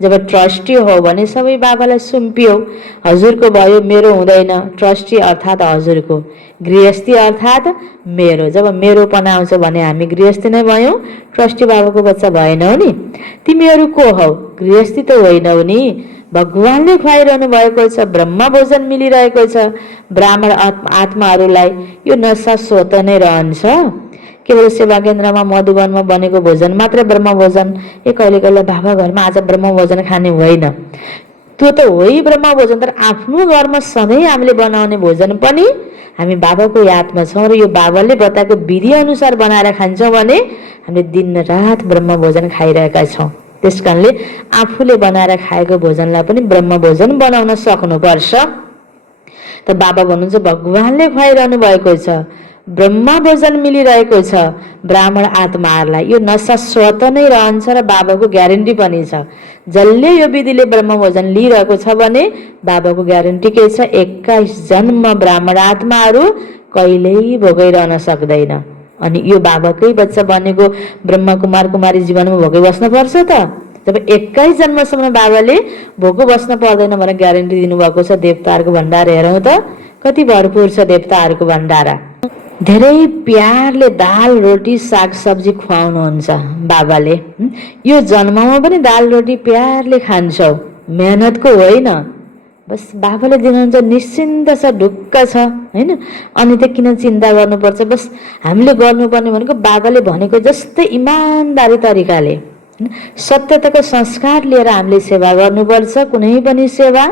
जब ट्रस्टी हो भने सबै बाबालाई सुम्पियो, हजुरको भयो मेरो हुँदैन। ट्रस्टी अर्थात् हजुरको, गृहस्थी अर्थात् मेरो। जब मेरोपना आउँछ भने हामी गृहस्थी नै भयौँ, ट्रस्टी बाबाको बच्चा भएनौ नि। तिमीहरू को हौ? गृहस्थी त होइनौ नि। भगवानले खुवाइरहनु भएको छ, ब्रह्म भोजन मिलिरहेको छ ब्राह्मण आत्माहरूलाई। यो नसा स्वत नै रहन्छ। केवल सेवा केन्द्रमा मधुबनमा बनेको भोजन मात्र ब्रह्म भोजन। कहिले कहिले बाबा घरमा आज ब्रह्म भोजन खाने होइन। त्यो त हो ब्रह्म भोजन, तर आफ्नो घरमा सधैँ हामीले बनाउने भोजन पनि हामी बाबाको यादमा छौँ र यो बाबाले बताएको विधि अनुसार बनाएर खान्छौँ भने हामीले दिनरात ब्रह्म भोजन खाइरहेका छौँ। त्यस कारणले आफूले बनाएर खाएको भोजनलाई पनि ब्रह्म भोजन बनाउन सक्नुपर्छ। त बाबा भन्नुहुन्छ भगवानले खुवाइरहनु भएको छ, ब्रह्म भोजन मिलिरहेको छ ब्राह्मण आत्माहरूलाई। यो नशा स्वत नै रहन्छ र बाबाको ग्यारेन्टी पनि छ। जसले यो विधिले ब्रह्म भोजन लिइरहेको छ भने बाबाको ग्यारेन्टी के छ, 21 जन्म ब्राह्मण आत्माहरू कहिल्यै भोगाइरहन सक्दैन। अनि यो बाबाकै बच्चा बनेको ब्रह्म कुमार कुमारी जीवनमा भोगै बस्न पर्छ त। जब 21 जन्मसम्म बाबाले भोको बस्न पर्दैन भनेर ग्यारेन्टी दिनुभएको छ। देवताहरूको भण्डार हेरौँ त कति भरपुर छ देवताहरूको भण्डारा। धेरै प्यारले दाल रोटी साग सब्जी खुवाउनुहुन्छ बाबाले। यो जन्ममा पनि दाल रोटी प्यारले खान्छौ, मेहनतको होइन। बस बाबाले दिनुहुन्छ निश्चिन्त छ, ढुक्क छ होइन। अनि त किन चिन्ता गर्नुपर्छ। बस हामीले गर्नुपर्ने भनेको बाबाले भनेको जस्तै इमान्दारी तरिकाले सत्यताको संस्कार लिएर हामीले सेवा गर्नुपर्छ, कुनै पनि सेवा।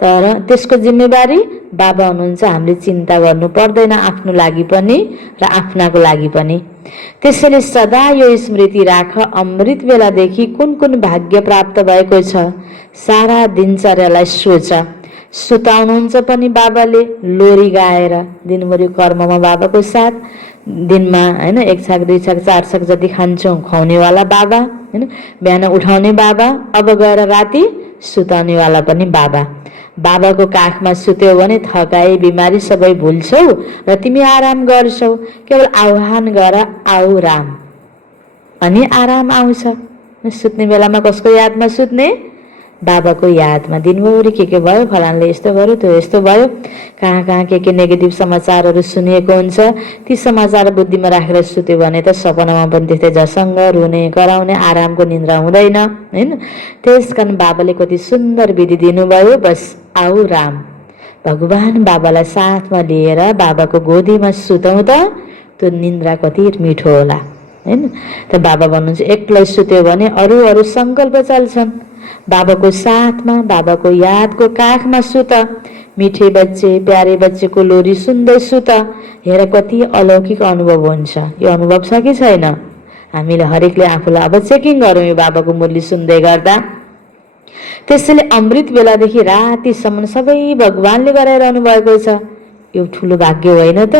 तर त्यसको जिम्मेवारी बाबा हुनुहुन्छ, हामीले चिन्ता गर्नु पर्दैन आफ्नो लागि पनि र आफ्नाको लागि पनि। त्यसैले सदा यो स्मृति राख, अमृत बेलादेखि कुन कुन भाग्य प्राप्त भएको छ सारा दिनचर्यालाई सोच। सुताउनुहुन्छ पनि बाबाले लोरी गाएर, दिनभरि कर्ममा बाबाको साथ। दिनमा होइन 1 छाक 2 छाक 4 छाक जति खान्छौँ खुवाउनेवाला बाबा होइन। बिहान उठाउने बाबा, अब गएर राति सुताउनेवाला पनि बाबा। बाबाको काखमा सुत्यो भने थकाइ बिमारी सबै भुल्छौ र तिमी आराम गर्छौ। केवल आह्वान गर, आऊ राम, अनि आराम आउँछ। सुत्ने बेलामा कसको यादमा सुत्ने, बाबाको यादमा। दिनभरि के भयो, फलानले यस्तो गर्यो त्यो यस्तो भयो, कहाँ कहाँ के नेगेटिभ समाचारहरू सुनिएको हुन्छ। ती समाचार बुद्धिमा राखेर सुत्यो भने त सपनामा पनि त्यस्तै झसङ्ग रुने कराउने, आरामको निन्द्रा हुँदैन होइन। त्यस कारण बाबाले कति सुन्दर विधि दिनुभयो। बस आऊ राम, भगवान बाबालाई साथमा लिएर बाबाको गोदीमा सुतौँ त त्यो निन्द्रा कति मिठो होला होइन। त बाबा भन्नुहुन्छ एक्लै सुत्यो भने अरू अरू सङ्कल्प चल्छन्। बाबाको साथमा बाबाको यादको काखमा सुत, मिठे बच्चे प्यारे बच्चेको लोरी सुन्दै सुत। हेर कति अलौकिक अनुभव हुन्छ। यो अनुभव छ कि छैन? हामीले हरेकले आफूलाई अब चेकिङ गरौँ यो बाबाको मुरली सुन्दै गर्दा। त्यसैले अमृत बेलादेखि रातिसम्म सबै भगवानले गराइरहनु भएको छ। यो ठुलो भाग्य होइन त?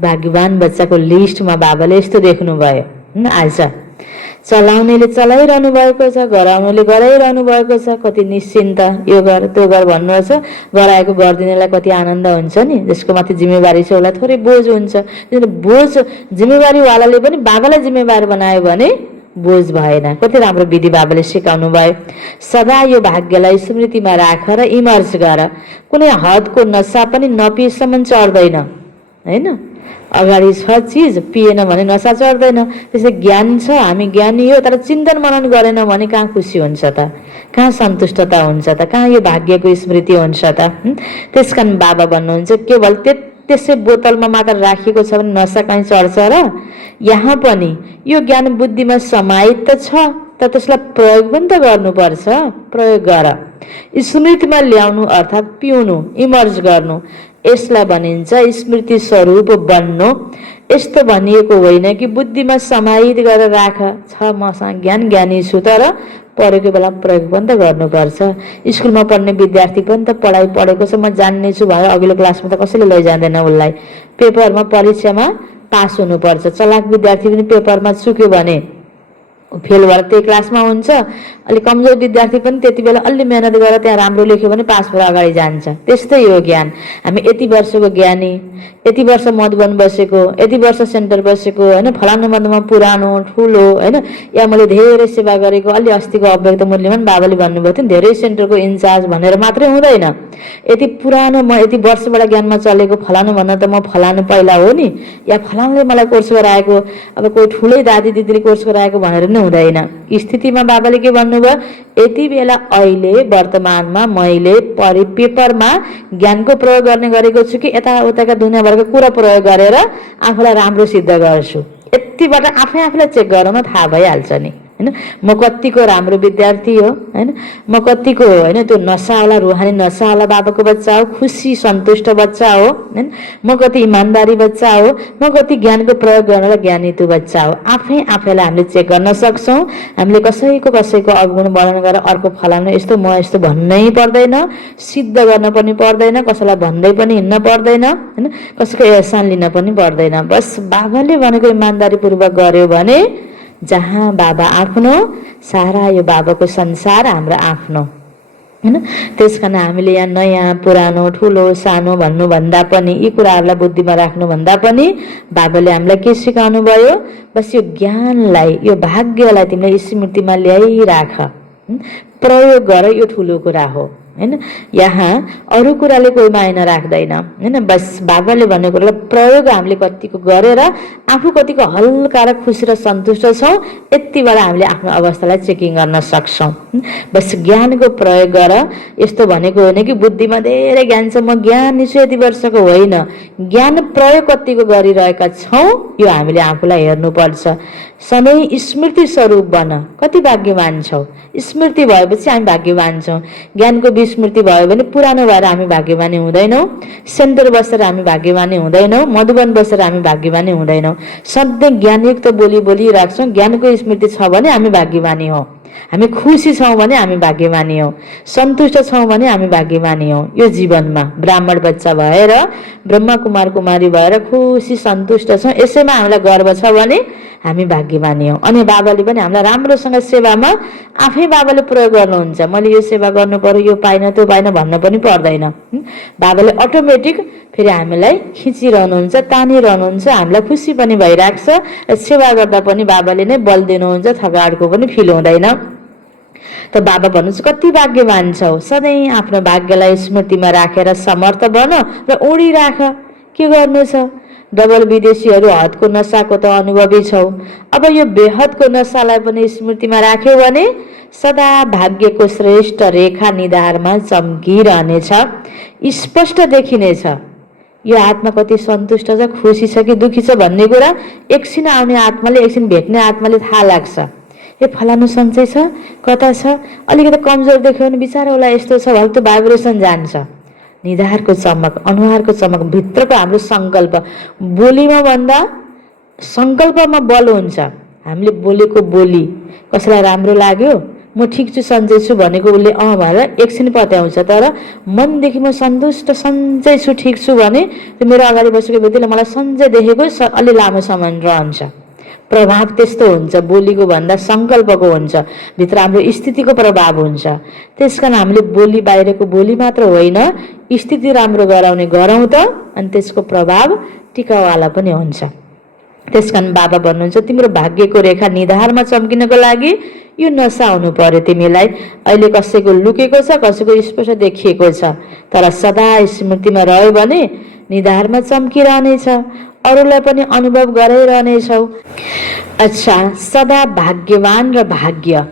भाग्यवान बच्चाको लिस्टमा बाबाले यस्तो देख्नुभयो। आज चलाउनेले चलाइरहनु भएको छ, गराउनेले गराइरहनु भएको छ। कति निश्चिन्त, यो गर त्यो गर भन्नुहोस्, गराएको गरिदिनेलाई कति आनन्द हुन्छ नि। जसको माथि जिम्मेवारी छ उसलाई थोरै बोझ हुन्छ। बोझ जिम्मेवारीवालाले पनि बाबालाई जिम्मेवार बनायो भने बोझ भएन। कति राम्रो विधि बाबाले सिकाउनु भयो। सदा यो भाग्यलाई स्मृतिमा राख र इमर्स गर। कुनै हदको नसा पनि नपिएसम्म चढ्दैन होइन। अगाडि छ चिज, पिएन भने नसा चढ्दैन। त्यसै ज्ञान छ, हामी ज्ञानी हो, तर चिन्तन मनन गरेन भने कहाँ खुसी हुन्छ त, कहाँ सन्तुष्टता हुन्छ त, कहाँ यो भाग्यको स्मृति हुन्छ त। त्यस कारण बाबा भन्नुहुन्छ केवल त्यसै बोतलमा मात्र राखिएको छ भने नसा कहीँ चढ्छ र? यहाँ पनि यो ज्ञान बुद्धिमा समाहित त छ, तर त्यसलाई प्रयोग पनि त गर्नुपर्छ। प्रयोग गर, स्मृतिमा ल्याउनु अर्थात् पिउनु, इमर्ज गर्नु। यसलाई भनिन्छ स्मृति स्वरूप बन्नु। यस्तो भनिएको होइन कि बुद्धिमा समाहित गरेर राख, छ मसँग ज्ञान, ज्ञानी छु, तर पढेको बेला प्रयोग पनि त गर्नुपर्छ। स्कुलमा पढ्ने विद्यार्थी पनि त पढाइ पढेको छ, म जान्ने छु भनेर अघिल्लो क्लासमा त कसैले लैजाँदैन उसलाई। पेपरमा परीक्षामा पास हुनुपर्छ। चलाक विद्यार्थी पनि पेपरमा चुक्यो भने फेल भएर त्यही क्लासमा हुन्छ। अलिक कमजोर विद्यार्थी पनि त्यति बेला अलि मेहनत गरेर त्यहाँ राम्रो लेख्यो भने पास भएर अगाडि जान्छ। त्यस्तै हो ज्ञान। हामी यति वर्षको ज्ञानी, यति वर्ष मधुवन बसेको, यति वर्ष सेन्टर बसेको होइन, फलानु मधुमा पुरानो ठुलो होइन, या मैले धेरै सेवा गरेको। अलि अस्तिको अव्यक्त मूल्यमान बाबाले भन्नुभएको थियो धेरै सेन्टरको इन्चार्ज भनेर मात्रै हुँदैन। यति पुरानो म यति वर्षबाट ज्ञानमा चलेको फलानु भन्दा त म फलानु पहिला हो नि, या फलानुले मलाई कोर्स गराएको, अब कोही ठुलै दादी दिदीले कोर्स गराएको भनेर नै हुँदैन। स्थितिमा बाबाले के भन्नुभयो, यति बेला अहिले वर्तमानमा मैले पेपरमा ज्ञानको प्रयोग गर्ने गरेको छु कि यताउताका दुनियाँभरको कुरा प्रयोग गरेर आफूलाई राम्रो सिद्ध गर्छु। यतिबाट आफैलाई चेक गर्न थाहा भइहाल्छ नि हैन, म कतिको राम्रो विद्यार्थी हो हैन, म कतिको हैन त्यो नसावाला रुहानी नसावाला बाबाको बच्चा हो, खुसी सन्तुष्ट बच्चा हो हैन, म कति इमान्दारी बच्चा हो, म कति ज्ञानको प्रयोग गर्नलाई ज्ञानीतु बच्चा हो। आफैलाई हामीले चेक गर्न सक्छौँ। हामीले कसैको अवगुण वर्णन गरेर अर्को फलानु यस्तो म यस्तो भन्नै पर्दैन, सिद्ध गर्न पनि पर्दैन, कसैलाई भन्दै पनि हिँड्न पर्दैन हैन, कसैको एहसान लिन पनि पर्दैन। बस बाबाले भनेको इमान्दारीपूर्वक गर्यो भने जहाँ बाबा आफ्नो, सारा यो बाबाको संसार हाम्रो आफ्नो हैन। त्यसकारण हामीले यहाँ नयाँ पुरानो ठुलो सानो भन्नुभन्दा पनि यी कुराहरूलाई बुद्धिमा राख्नुभन्दा पनि बाबाले हामीलाई के सिकाउनु भयो? बस यो ज्ञानलाई, यो भाग्यलाई तिमीले स्मृतिमा ल्याइराख, प्रयोग गर, यो ठुलो कुरा हो हैन। यहाँ अरू कुराले कोही मायना राख्दैन हैन। बस बाबाले भनेको कुरालाई प्रयोग हामीले कतिको गरेर आफू कतिको हल्का र खुसी र सन्तुष्ट छौँ, यति बेला हामीले आफ्नो अवस्थालाई चेकिङ गर्न सक्छौँ। बस ज्ञानको प्रयोग गर। यस्तो भनेको होइन कि बुद्धिमा धेरै ज्ञान छ, म ज्ञानी छु यति वर्षको होइन। ज्ञान प्रयोग कतिको गरिरहेका छौँ यो हामीले आफूलाई हेर्नुपर्छ। सधैँ स्मृति स्वरूप बन। कति भाग्यवान छौ? स्मृति भएपछि हामी भाग्यवान छौँ। ज्ञानको विस्मृति भयो भने पुरानो भएर हामी भाग्यवानी हुँदैनौँ। सेन्टर बसेर हामी भाग्यवानी हुँदैनौँ। मधुबन बसेर हामी भाग्यवानी हुँदैनौँ। सधैँ ज्ञानयुक्त बोली बोलिराख्छौँ। ज्ञानको स्मृति छ भने हामी भाग्यवानी हौ। हामी खुसी छौँ भने हामी भाग्यवानी हौ। सन्तुष्ट छौँ भने हामी भाग्यवानी हौ। यो जीवनमा ब्राह्मण बच्चा भएर, ब्रह्मा कुमार कुमारी भएर खुसी सन्तुष्ट छौँ, यसैमा हामीलाई गर्व छ भने हामी भाग्यवानी हौ। अनि बाबाले पनि हामीलाई राम्रोसँग सेवामा आफै बाबाले प्रयोग गर्नुहुन्छ। मैले यो सेवा गर्नु पर्यो, यो पाइन त्यो पाइन भन्न पनि पर्दैन। बाबाले अटोमेटिक फेरि हामीलाई खिचिरहनुहुन्छ, तानिरहनुहुन्छ, हामीलाई खुसी पनि भइरहेको छ र सेवा गर्दा पनि बाबाले नै बल दिनुहुन्छ, थकाडको पनि फिल हुँदैन। त बाबा भन्नुहुन्छ कति भाग्यवान छौ। सधैँ आफ्नो भाग्यलाई स्मृतिमा राखेर समर्थ बन र उडिराख। के गर्नु छ? डबल विदेशीहरू हदको नसाको त अनुभवी छौ। अब यो बेहदको नसालाई पनि स्मृतिमा राख्यो भने सदा भाग्यको श्रेष्ठ रेखा निधारमा चम्किरहनेछ, स्पष्ट देखिनेछ। यो आत्मा कति सन्तुष्ट छ, खुसी छ कि दुखी छ भन्ने कुरा एकछिन आउने आत्माले, एकछिन भेट्ने आत्माले थाहा लाग्छ। यो फलानु सन्चै छ, कता छ, अलिकति कमजोर देख्यो भने बिचारा होला यस्तो छ भने त्यो भाइब्रेसन जान्छ। निधारको चमक, अनुहारको चमक, भित्रको हाम्रो सङ्कल्प, बोलीमा भन्दा सङ्कल्पमा बल हुन्छ। हामीले बोलेको बोली कसैलाई राम्रो लाग्यो, म ठिक छु सन्चै छु भनेको उसले भनेर एकछिन पत्याउँछ। तर मनदेखि म सन्तुष्ट सन्चै छु ठिक छु भने त्यो मेरो अगाडि बसेको व्यक्तिले मलाई सन्चै देखेको अलि लामो समय रहन्छ। प्रभाव त्यस्तो हुन्छ, बोलीको भन्दा सङ्कल्पको हुन्छ। भित्र हाम्रो स्थितिको प्रभाव हुन्छ। त्यसकारण हामीले बोली बाहिरको बोली मात्र होइन, स्थिति राम्रो गराउने गरौँ त, अनि त्यसको प्रभाव टिकावाला पनि हुन्छ। त्यसकारण बाबा भन्नुहुन्छ तिम्रो भाग्यको रेखा निधारमा चम्किनको लागि यो नसा हुनु पर्यो तिमीलाई। अहिले कसैको लुकेको छ, कसैको स्पष्ट देखिएको छ, तर सदा स्मृतिमा रह्यो भने निधारमा चम्किरहनेछ, अरूलाई पनि अनुभव गराइरहनेछौ। अच्छा, सदा भाग्यवान र भाग्य,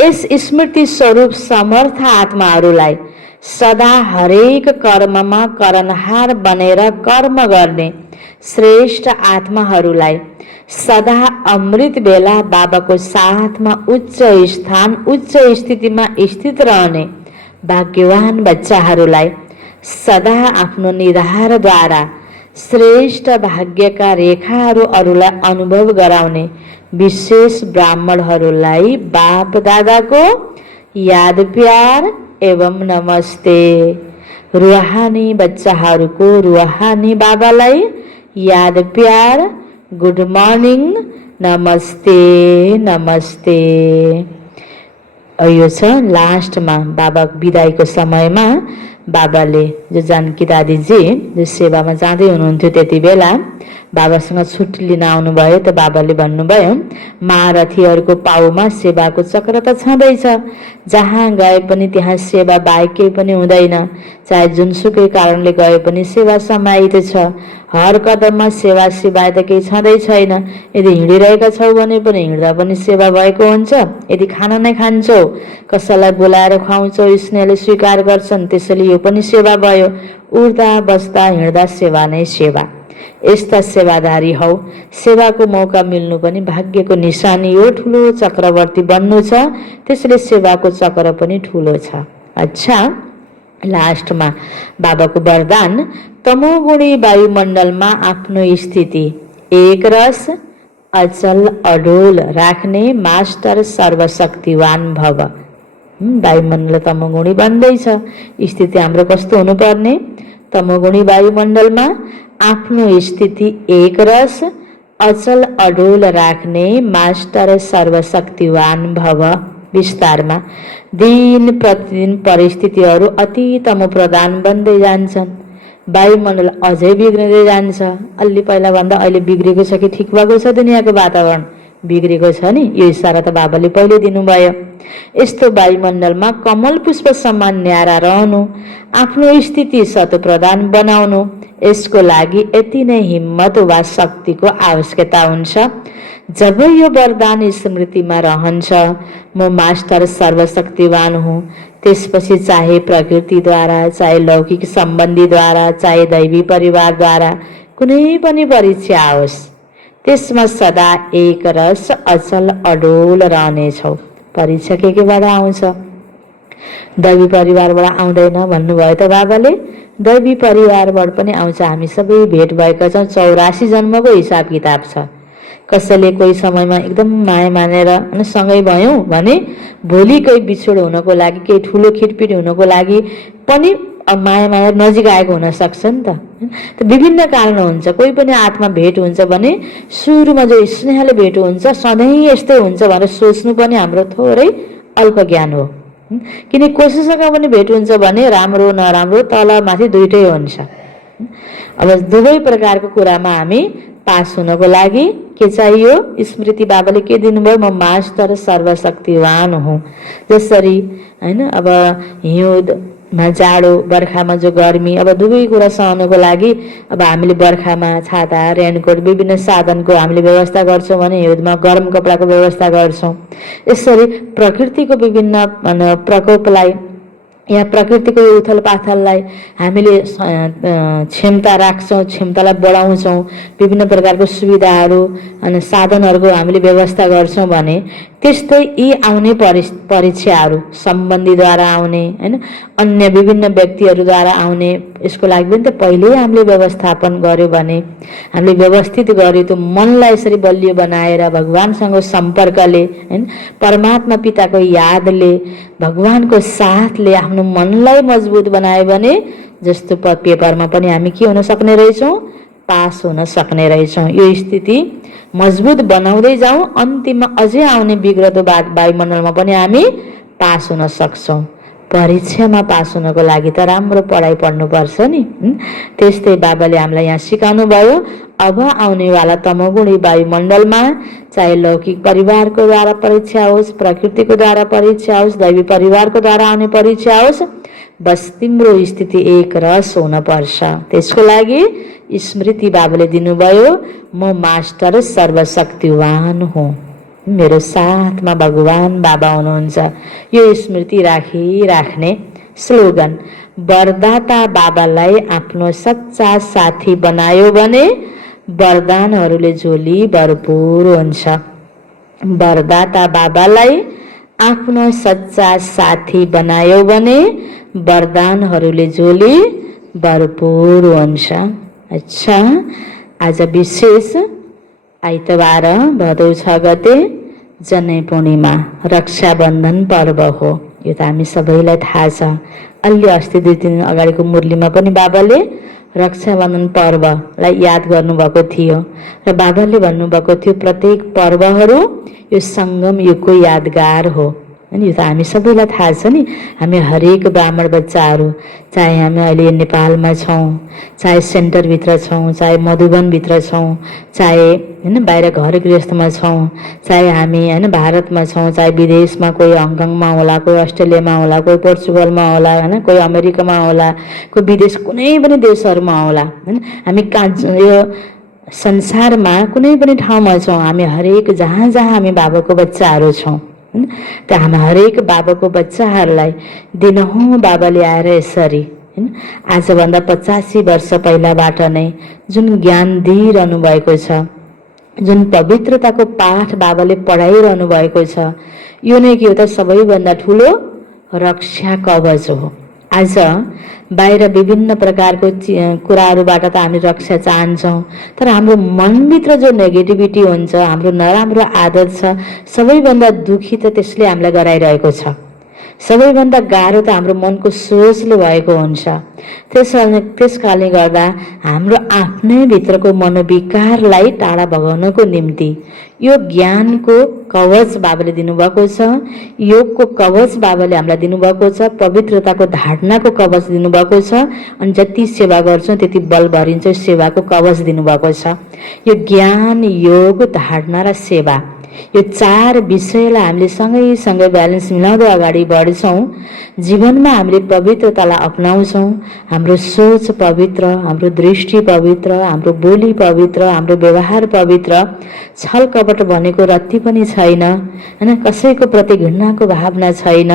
यस स्मृति स्वरूप समर्थ आत्माहरूलाई सदा हरेक कर्ममा करनहार बनेर कर्म गर्ने श्रेष्ठ आत्माहरूलाई सदा अमृत बेला बाबाको साथमा उच्च स्थान, उच्च स्थितिमा स्थित रहने भाग्यवान बच्चाहरूलाई सदा आफ्नो निधारद्वारा श्रेष्ठ भाग्यका रेखाहरू अरूलाई अनुभव गराउने विशेष ब्राह्मणहरूलाई बाप दादाको याद प्यार एवं नमस्ते। रुहानी बच्चाहरूको रुहानी बाबालाई याद प्यार, गुड मर्निङ, नमस्ते नमस्ते। यो छ लास्टमा बाबा बिदाईको समयमा बाबाले जो जानकी दादीजी जो सेवामा जाँदै हुनुहुन्थ्यो त्यति बेला बाबासँग छुट्टी लिन आउनुभयो। त बाबाले भन्नुभयो महारथीहरूको पाउमा सेवाको चक्र त छँदैछ, जहाँ गए पनि त्यहाँ सेवा बाहेक केही पनि हुँदैन। चाहे जुनसुकै कारणले गए पनि सेवा समाहित छ। हर कदममा सेवा सिवाय त केही छँदै छैन। यदि हिँडिरहेका छौ भने पनि हिँड्दा पनि सेवा भएको हुन्छ। यदि खाना नै खान्छौ, कसैलाई बोलाएर खुवाउँछौ, स्नेहले स्वीकार गर्छन्, त्यसैले यो पनि सेवा भयो। उड्दा बस्दा हिँड्दा सेवा नै सेवा। यस्ता सेवादारी हौ। सेवाको मौका मिल्नु पनि भाग्यको निशानी हो। ठुलो चक्रवर्ती बन्नु छ, त्यसले सेवाको चक्र पनि ठुलो छ। अच्छा, लास्टमा बाबाको वरदान, तमोगुणी वायुमण्डलमा आफ्नो स्थिति एक रस अचल अडोल राख्ने मास्टर सर्वशक्तिवान भव। वायुमण्डल तमोगुणी बन्दैछ, स्थिति हाम्रो कस्तो हुनुपर्ने? तमोगुणी वायुमण्डलमा आफ्नो स्थिति एक रस अचल अडोल राख्ने मास्टर सर्वशक्तिवान भव। विस्तारमा, दिन प्रतिदिन परिस्थितिहरू अति तमोप्रधान बन्दै जान्छन्। वायुमण्डल अझै बिग्रिँदै जान्छ। अलि पहिलाभन्दा अहिले बिग्रेको छ कि ठिक भएको छ? दुनियाँको वातावरण बिग्रेको छ नि। यो इसारा त बाबाले पहिले दिनुभयो। यस्तो वायुमण्डलमा कमल पुष्प समान न्यारा रहनु, आफ्नो स्थिति शतप्रधान बनाउनु, यसको लागि यति नै हिम्मत वा शक्तिको आवश्यकता हुन्छ। जब यो वरदान स्मृतिमा रहन्छ, म मास्टर सर्वशक्तिवान हुँ, त्यसपछि चाहे प्रकृतिद्वारा, चाहे लौकिक सम्बन्धीद्वारा, चाहे दैवी परिवारद्वारा कुनै पनि परीक्षा आओस्, त्यसमा सदा एक रस अचल अडोल रहनेछौ। परीक्षा केबाट आउँछ? दैवी परिवारबाट आउँदैन भन्नुभयो त बाबाले। दैवी परिवारबाट पनि आउँछ। हामी सबै भेट भएका छौँ। 84 जन्मको हिसाब किताब छ। कसैले कोही समयमा एकदम माया मानेर सँगै भयौँ भने भोलि कोही बिछोड हुनको लागि, केही ठुलो खिटपिट हुनको लागि पनि माया मानेर नजिक आएको हुन सक्छ नि त। विभिन्न कारण हुन्छ। कोही पनि आत्मा भेट हुन्छ भने सुरुमा जो स्नेहले भेट हुन्छ, सधैँ यस्तै हुन्छ भनेर सोच्नु पनि हाम्रो थोरै अल्प ज्ञान हो। किन कोसिसका पनि भेट हुन्छ भने राम्रो नराम्रो तलमाथि दुइटै हुन्छ। अब दुवै प्रकारको कुरामा हामी पास हुनको लागि के चाहियो? स्मृति बाबाले के दिनुभयो? म मास्टर सर्वशक्तिवान हुँ। जसरी हैन, अब हिउँदमा जाडो, बर्खामा जो गर्मी, अब दुवै कुरा सहनको लागि अब हामीले बर्खामा छाता, रेनकोट, विभिन्न साधनको हामीले व्यवस्था गर्छौँ भने हिउँदमा गरम कपडाको व्यवस्था गर्छौँ। यसरी प्रकृतिको विभिन्न प्रकोपलाई या प्रकृतिको उथल पाथललाई हामीले क्षमता राख्छौँ, क्षमतालाई बढाउँछौँ, विभिन्न प्रकारको सुविधाहरू अनि साधनहरूको हामीले व्यवस्था गर्छौँ भने त्यस्तै यी आउने परीक्षाहरू सम्बन्धीद्वारा आउने, हैन, अन्य विभिन्न व्यक्तिहरूद्वारा आउने, यसको लागि पनि त पहिल्यै हामीले व्यवस्थापन गर्यो भने, हामीले व्यवस्थित गर्यो, त्यो मनलाई यसरी बलियो बनाएर भगवानसँग सम्पर्कले, हैन, परमात्मा पिताको यादले, भगवानको साथले आफ्नो मनलाई मजबुत बनायो भने जस्तो पेपरमा पनि हामी के हुन सक्ने रहेछौँ? पास हुन सक्ने रहेछौँ। यो स्थिति मजबुत बनाउँदै जाउँ, अन्तिममा अझै आउने बिग्रदो वायुमण्डलमा पनि हामी पास हुन सक्छौँ। परीक्षामा पास हुनको लागि त राम्रो पढाइ पढ्नुपर्छ नि। त्यस्तै बाबाले हामीलाई यहाँ सिकाउनु भयो। अब आउनेवाला तमोगुणी वायुमण्डलमा चाहे लौकिक परिवारको द्वारा परीक्षा होस्, प्रकृतिको द्वारा परीक्षा होस्, दैवी परिवारको द्वारा आउने परीक्षा होस्, बस तिम्रो स्थिति एक रस हुन पर्छ। त्यसको लागि स्मृति बाबाले दिनुभयो, म मास्टर सर्वशक्तिवान हुँ, मेरो साथमा भगवान बाबा हुनुहुन्छ। यो स्मृति राख्ने स्लोगन, वरदाता बाबालाई आफ्नो सच्चा साथी बनायो भने वरदानहरूले झोली भरपूर हुन्छ। वरदाता बाबालाई आफ्नो सच्चा साथी बनायो भने वरदानहरूले झोली भरपूर हुन्छ। अच्छा, आज विशेष आइतबार भदौ 6 गते जनै पूर्णिमा, रक्षाबन्धन पर्व हो। यो त हामी सबैलाई थाहा छ। अलि अस्ति 2-3 दिन अगाडिको मुरलीमा पनि बाबाले रक्षाबन्धन पर्वलाई याद गर्नुभएको थियो र बाबाले भन्नुभएको थियो प्रत्येक पर्वहरू यो सङ्गम युगको यादगार हो। अनि यो त हामी सबैलाई थाहा छ नि। हामी हरेक ब्राह्मण बच्चाहरू, चाहे हामी अहिले नेपालमा छौँ, चाहे सेन्टरभित्र छौँ, चाहे मधुबनभित्र छौँ, चाहे हैन बाहिर घर गृहस्थमा छौँ, चाहे हामी हैन भारतमा छौँ, चाहे विदेशमा, कोही हङकङमा होला, कोही अस्ट्रेलियामा होला, कोही पोर्चुगलमा होला, हैन कोही अमेरिकामा होला, कोही विदेश कुनै पनि देशहरूमा होला, हैन हामी यो संसारमा कुनै पनि ठाउँमा छौँ, हामी हरेक जहाँ हामी बाबाको बच्चाहरू छौँ, त हामी हरेक बाबाको बच्चाहरूलाई दिनहुँ बाबाले आएर यसरी हैन। आजभन्दा 85 वर्ष पहिलाबाट नै जुन ज्ञान दिइरहनु भएको छ, जुन पवित्रताको पाठ बाबाले पढाइरहनु भएको छ, यो नै के हो त सबैभन्दा ठुलो रक्षा कवच हो। आज बाहिर विभिन्न प्रकारको कुराहरूबाट त हामी रक्षा चाहन्छौँ, तर हाम्रो मनभित्र जो नेगेटिभिटी हुन्छ, हाम्रो नराम्रो आदत छ, सबैभन्दा दुखी त त्यसले हामीलाई गराइरहेको छ। सबैभन्दा गाह्रो त हाम्रो मनको सोचले भएको हुन्छ। त्यस कारणले गर्दा हाम्रो आफ्नै भित्रको मनोविकारलाई टाढा भगाउनको निम्ति यो ज्ञानको कवच बाबाले दिनुभएको छ, योगको कवच बाबाले हामीलाई दिनुभएको छ, पवित्रताको धारणाको कवच दिनुभएको छ, अनि जति सेवा गर्छौँ त्यति बल भरिन्छ सेवाको कवच दिनुभएको छ। यो ज्ञान, योग, धारणा र सेवा, यो 4 विषयलाई हामीले सँगै ब्यालेन्स मिलाउँदै अगाडि बढ्छौँ, जीवनमा हामीले पवित्रतालाई अपनाउँछौँ, हाम्रो सोच पवित्र, हाम्रो दृष्टि पवित्र, हाम्रो बोली पवित्र, हाम्रो व्यवहार पवित्र, छल कपट भनेको रत्ती पनि छैन हैन, कसैको प्रति घृणाको भावना छैन,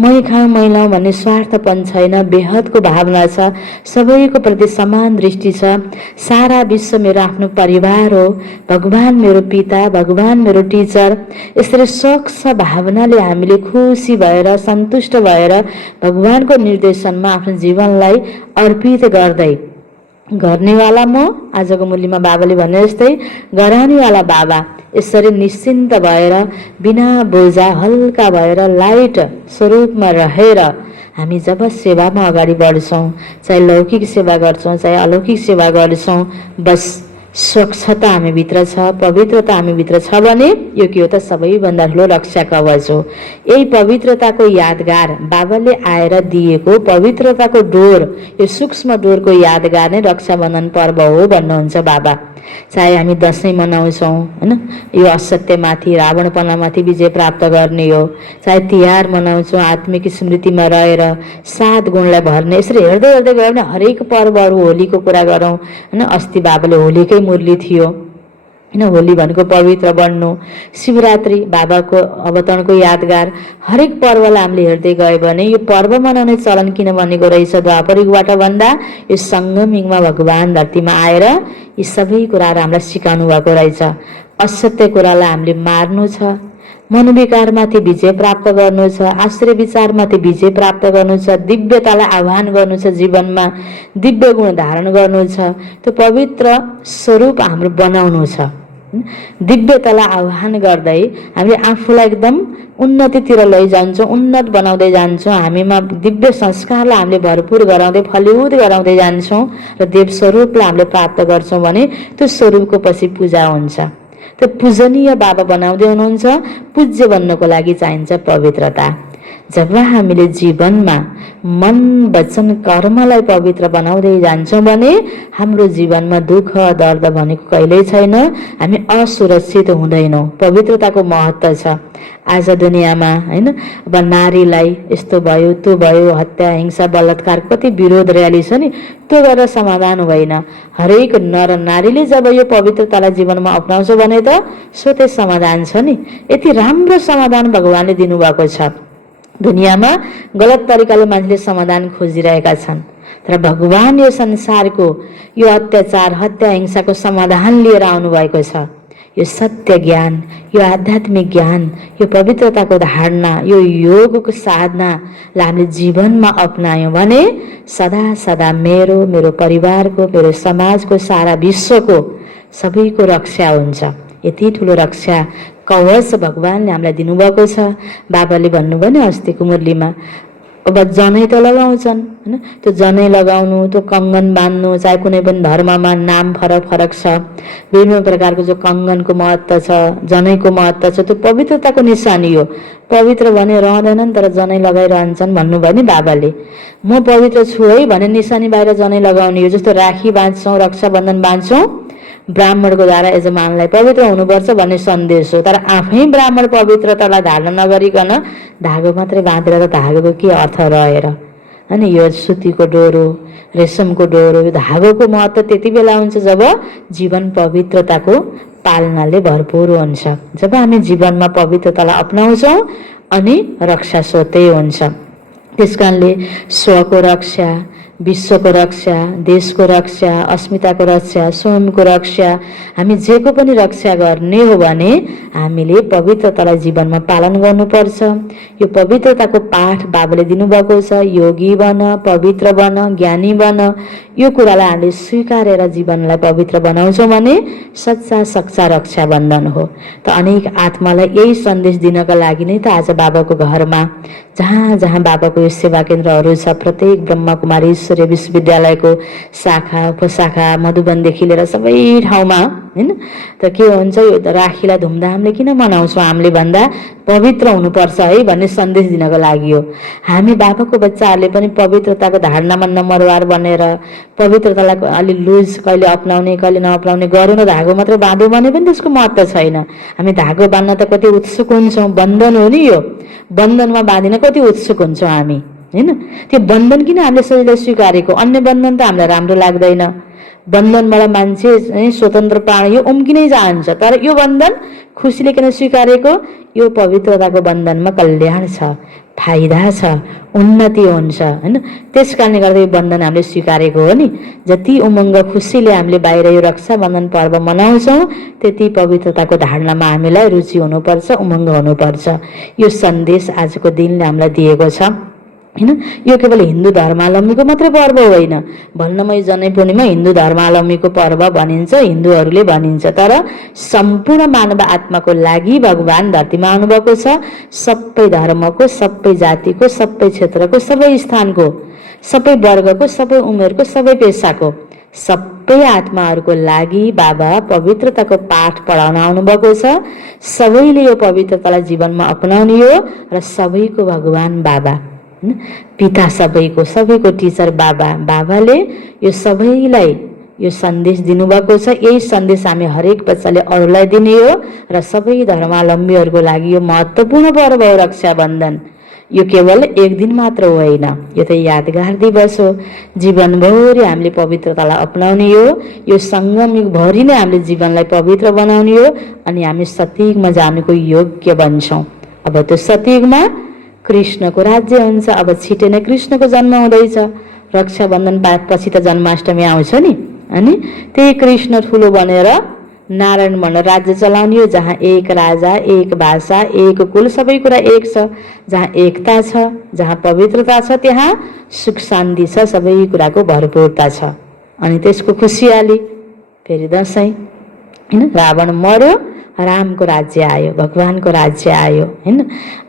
मै खाऊँ मै लाऊँ भन्ने स्वार्थपन छैन, बेहदको भावना छ, सबैको प्रति समान दृष्टि छ। सारा विश्व मेरो आफ्नो परिवार हो, भगवान मेरो पिता, भगवान मेरो टिचर, यसरी स्वच्छ भावनाले हामीले खुसी भएर सन्तुष्ट भएर भगवानको निर्देशनमा आफ्नो जीवनलाई अर्पित गर्दै गर्नेवाला म, आजको मूल्यमा बाबाले भने जस्तै गराउनेवाला बाबा, यसरी निश्चिन्त भएर बिना बोझा हल्का भएर लाइट स्वरूपमा रहेर हामी जब सेवामा अगाडि बढ्छौँ, चाहे लौकिक सेवा गर्छौँ चाहे अलौकिक सेवा गर्छौँ, बस स्वच्छता हामी भित्र छ, पवित्रता हामी भित्र छ भने यो के हो त सबैभन्दा ठुलो रक्षा कवच हो। यही पवित्रताको यादगार बाबाले आएर दिएको पवित्रताको डोर, यो सूक्ष्म डोरको यादगार नै रक्षाबन्धन पर्व हो भन्नुहुन्छ बाबा। चाहे हामी दसैँ मनाउँछौँ हैन, यो असत्यमाथि रावणपनामाथि विजय प्राप्त गर्ने हो, चाहे तिहार मनाउँछौँ आत्मिक स्मृतिमा रहेर 7 गुणलाई भर्ने, यसरी हेर्दै हेर्दै गयो भने हरेक पर्वहरू, होलीको कुरा गरौँ हैन, अस्ति बाबाले होलीकै मुरली थियो हैन, होली भनेको पवित्र बन्नु, शिवरात्रि बाबाको अवतरणको यादगार, हरेक पर्वलाई हामीले हेर्दै गयो भने यो पर्व मनाउने चलन किन बनेको रहेछ द्वापर युगबाट भन्दा यो सङ्गम युगमा भगवान धरतीमा आएर यी सबै कुराहरू हामीलाई सिकाउनु भएको रहेछ। असत्य कुरालाई हामीले मार्नु छ, मनोविकारमाथि विजय प्राप्त गर्नु छ, आश्रय विचारमाथि विजय प्राप्त गर्नु छ, दिव्यतालाई आह्वान गर्नु छ, जीवनमा दिव्य गुण धारण गर्नु छ, त्यो पवित्र स्वरूप हाम्रो बनाउनु छ। दिव्यतालाई आह्वान गर्दै हामीले आफूलाई एकदम उन्नतितिर लैजान्छौँ, उन्नत बनाउँदै जान्छौँ, हामीमा दिव्य संस्कारलाई हामीले भरपुर गराउँदै फलीभूत गराउँदै जान्छौँ र देव स्वरूपलाई हामीले प्राप्त गर्छौँ भने त्यो स्वरूपको पछि पूजा हुन्छ। त्यो पूजनीय बाबा बनाउँदै हुनुहुन्छ, पूज्य बन्नको लागि चाहिन्छ पवित्रता। जब हामीले जीवनमा मन वचन कर्मलाई पवित्र बनाउँदै जान्छौँ भने हाम्रो जीवनमा दुःख दर्द भनेको कहिल्यै छैन, हामी असुरक्षित हुँदैनौँ। पवित्रताको महत्त्व छ। आज दुनियाँमा हैन, अब नारीलाई यस्तो भयो त्यो भयो, हत्या हिंसा बलात्कार कति विरोध र्याली छ नि, त्यो गरेर समाधान होइन। हरेक नर नारीले जब यो पवित्रतालाई जीवनमा अपनाउँछ भने त स्वतः समाधान छ नि। यति राम्रो समाधान भगवानले दिनुभएको छ। दुनियाँमा गलत तरिकाले मान्छेले समाधान खोजिरहेका छन्, तर भगवान यो संसारको यो अत्याचार हत्या हिंसाको समाधान लिएर आउनु भएको छ। यो सत्य ज्ञान, यो आध्यात्मिक ज्ञान, यो पवित्रताको धारणा, यो योगको साधनालाई हामीले जीवनमा अपनायौँ भने सदा सदा मेरो, मेरो परिवारको, मेरो समाजको, सारा विश्वको सबैको रक्षा हुन्छ। यति ठुलो रक्षा कवच भगवानले हामीलाई दिनुभएको छ। बाबाले भन्नुभयो नि अस्तिको मुरलीमा, अब जनै त लगाउँछन् हैन, त्यो जनै लगाउनु, त्यो कङ्गन बान्नु, चाहे कुनै पनि धर्ममा नाम फरक फरक छ, विभिन्न प्रकारको जो कङ्गनको महत्त्व छ, जनैको महत्त्व छ, त्यो पवित्रताको निशानी हो। पवित्र भने रहँदैनन् तर जनै लगाइरहन्छन् भन्नुभयो नि बाबाले। म पवित्र छु है भने निशानी बाहिर जनै लगाउने हो। जस्तो राखी बाँध्छौँ, रक्षाबन्धन बाँध्छौँ, ब्राह्मणको द्वारा यजमानलाई पवित्र हुनुपर्छ भन्ने सन्देश हो, तर आफै ब्राह्मण पवित्रतालाई धारण नगरिकन धागो मात्रै बाँधेर त धागोको के अर्थ रहेर हैन। यो सुतीको डोरो, रेशमको डोरो, यो धागोको महत्त्व त्यति बेला हुन्छ जब जीवन पवित्रताको पालनाले भरपुर हुन्छ। जब हामी जीवनमा पवित्रतालाई अपनाउँछौँ अनि रक्षा स्वतै हुन्छ। त्यसकारणले स्वको रक्षा, विश्वको रक्षा, देशको रक्षा, अस्मिताको रक्षा, स्वयंको रक्षा, हामी जेको पनि रक्षा गर्ने हो भने हामीले पवित्रतालाई जीवनमा पालन गर्नुपर्छ। यो पवित्रताको पाठ बाबाले दिनुभएको छ, योगी बन, पवित्र बन, ज्ञानी बन। यो कुरालाई हामीले स्वीकारेर जीवनलाई पवित्र बनाउँछौँ भने सच्चा सच्चा रक्षा बन्धन हो। त अनेक आत्मालाई यही सन्देश दिनका लागि नै त आज बाबाको घरमा जहाँ जहाँ बाबाको यो सेवा केन्द्रहरू छ, प्रत्येक ब्रह्मकुमारी ईश्वरीय विश्वविद्यालयको शाखा उपशाखा मधुबनदेखि लिएर सबै ठाउँमा हैन त के हुन्छ, यो राखीलाई धुमधामले किन मनाउँछौँ हामीले भन्दा पवित्र हुनुपर्छ है भन्ने सन्देश दिनको लागि हो। हामी बाबाको बच्चाहरूले पनि पवित्रताको धारणामा नम्बरवार बनेर पवित्रतालाई अलि लुज कहिले अपनाउने कहिले नअपनाउने गरौँ न, धागो मात्रै बाँधौँ भने पनि त्यसको महत्त्व छैन। हामी धागो बाँध्न त कति उत्सुक हुन्छौँ, बन्धन हो नि यो, बन्धनमा बाँधिन कति उत्सुक हुन्छौँ हामी हैन। त्यो बन्धन किन हामीले सजिलै स्वीकारेको, अन्य बन्धन त हामीलाई राम्रो लाग्दैन। बन्धनबाट मान्छे स्वतन्त्र प्राणी यो उम्किनै चाहन्छ, तर यो बन्धन खुसीले किन स्वीकारेको, यो पवित्रताको बन्धनमा कल्याण छ, फाइदा छ, उन्नति हुन्छ हैन। त्यस कारणले गर्दा यो बन्धन हामीले स्वीकारेको हो नि। जति उमङ्ग खुसीले हामीले बाहिर यो रक्षा बन्धन पर्व मनाउँछौँ त्यति पवित्रताको धारणामा हामीलाई रुचि हुनुपर्छ, उमङ्ग हुनुपर्छ। यो सन्देश आजको दिनले हामीलाई दिएको छ हैन। यो केवल हिन्दू धर्मावलम्बीको मात्रै पर्व होइन। भन्न जनै पूर्णिमा हिन्दू धर्मावलम्बीको पर्व भनिन्छ, हिन्दूहरूले भनिन्छ, तर सम्पूर्ण मानव आत्माको लागि भगवान धरतीमा आउनुभएको छ। सबै धर्मको, सबै जातिको, सबै क्षेत्रको, सबै स्थानको, सबै वर्गको, सबै उमेरको, सबै पेसाको, सबै आत्माहरूको लागि बाबा पवित्रताको पाठ पढाउन आउनुभएको छ। सबैले यो पवित्रतालाई जीवनमा अपनाउने हो र सबैको भगवान बाबा, पिता सबैको टिचर बाबा, बाबाले यो सबैलाई यो सन्देश दिनुभएको छ। यही सन्देश हामी हरेक बच्चाले अरूलाई दिने हो र सबै धर्मावलम्बीहरूको लागि यो महत्त्वपूर्ण पर्व हो रक्षाबन्धन। यो केवल एक दिन मात्र होइन, यो त यादगार दिवस हो। जीवनभरि हामीले पवित्रतालाई अपनाउने हो। यो सङ्गमयुगभरि नै हामीले जीवनलाई पवित्र बनाउने हो अनि हामी सतयुगमा जानुको योग्य बन्छौँ। अब त्यो सतयुगमा कृष्णको राज्य हुन्छ। अब छिटै नै कृष्णको जन्म हुँदैछ। रक्षाबन्धन पछि त जन्माष्टमी आउँछ नि, अनि त्यही कृष्ण ठुलो बनेर नारायण भनेर राज्य चलाउने हो, जहाँ एक राजा, एक भाषा, एक कुल, सबै कुरा एक छ। जहाँ एकता छ, जहाँ पवित्रता छ, त्यहाँ सुख शान्ति छ, सबै कुराको भरपूरता छ। अनि त्यसको खुसियाली फेरि दसैँ हैन, रावण मर्यो, रामको राज्य आयो, भगवानको राज्य आयो हैन।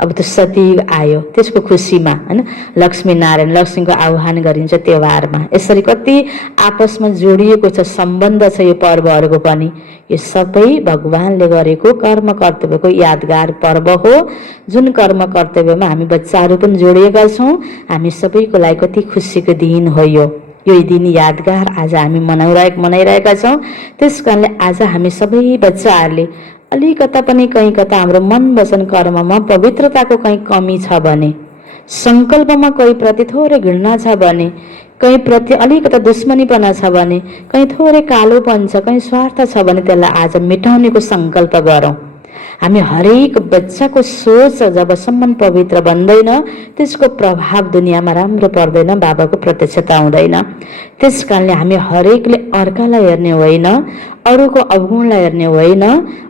अब त सतयुग आयो, त्यसको खुसीमा हैन लक्ष्मी नारायण, लक्ष्मीको आह्वान गरिन्छ त्योहारमा। यसरी कति आपसमा जोडिएको छ, सम्बन्ध छ यो पर्वहरूको पनि। यो सबै भगवानले गरेको कर्म कर्तव्यको यादगार पर्व हो, जुन कर्म कर्तव्यमा हामी बच्चाहरू पनि जोडिएका छौँ। हामी सबैको लागि कति खुसीको दिन हो यो दिन यादगार आज हामी मनाइरहेका छौँ। त्यस कारणले आज हामी सबै बच्चाहरूले अलिकता पनि कहीँ कता हाम्रो मन वचन कर्ममा पवित्रताको कहीँ कमी छ भने, सङ्कल्पमा कोही प्रति थोरै घृणा छ भने, कहीँ प्रति अलिकता दुश्मनीपना छ भने, कहीँ थोरै कालोपन छ, कहीँ स्वार्थ छ भने त्यसलाई आज मेटाउनेको सङ्कल्प गरौँ। हामी हरेक बच्चाको सोच जबसम्म पवित्र बन्दैन त्यसको प्रभाव दुनियाँमा राम्रो पर्दैन, बाबाको प्रत्यक्षता हुँदैन। त्यस कारणले हामी हरेकले अर्कालाई हेर्ने होइन, अरूको अवगुणलाई हेर्ने होइन,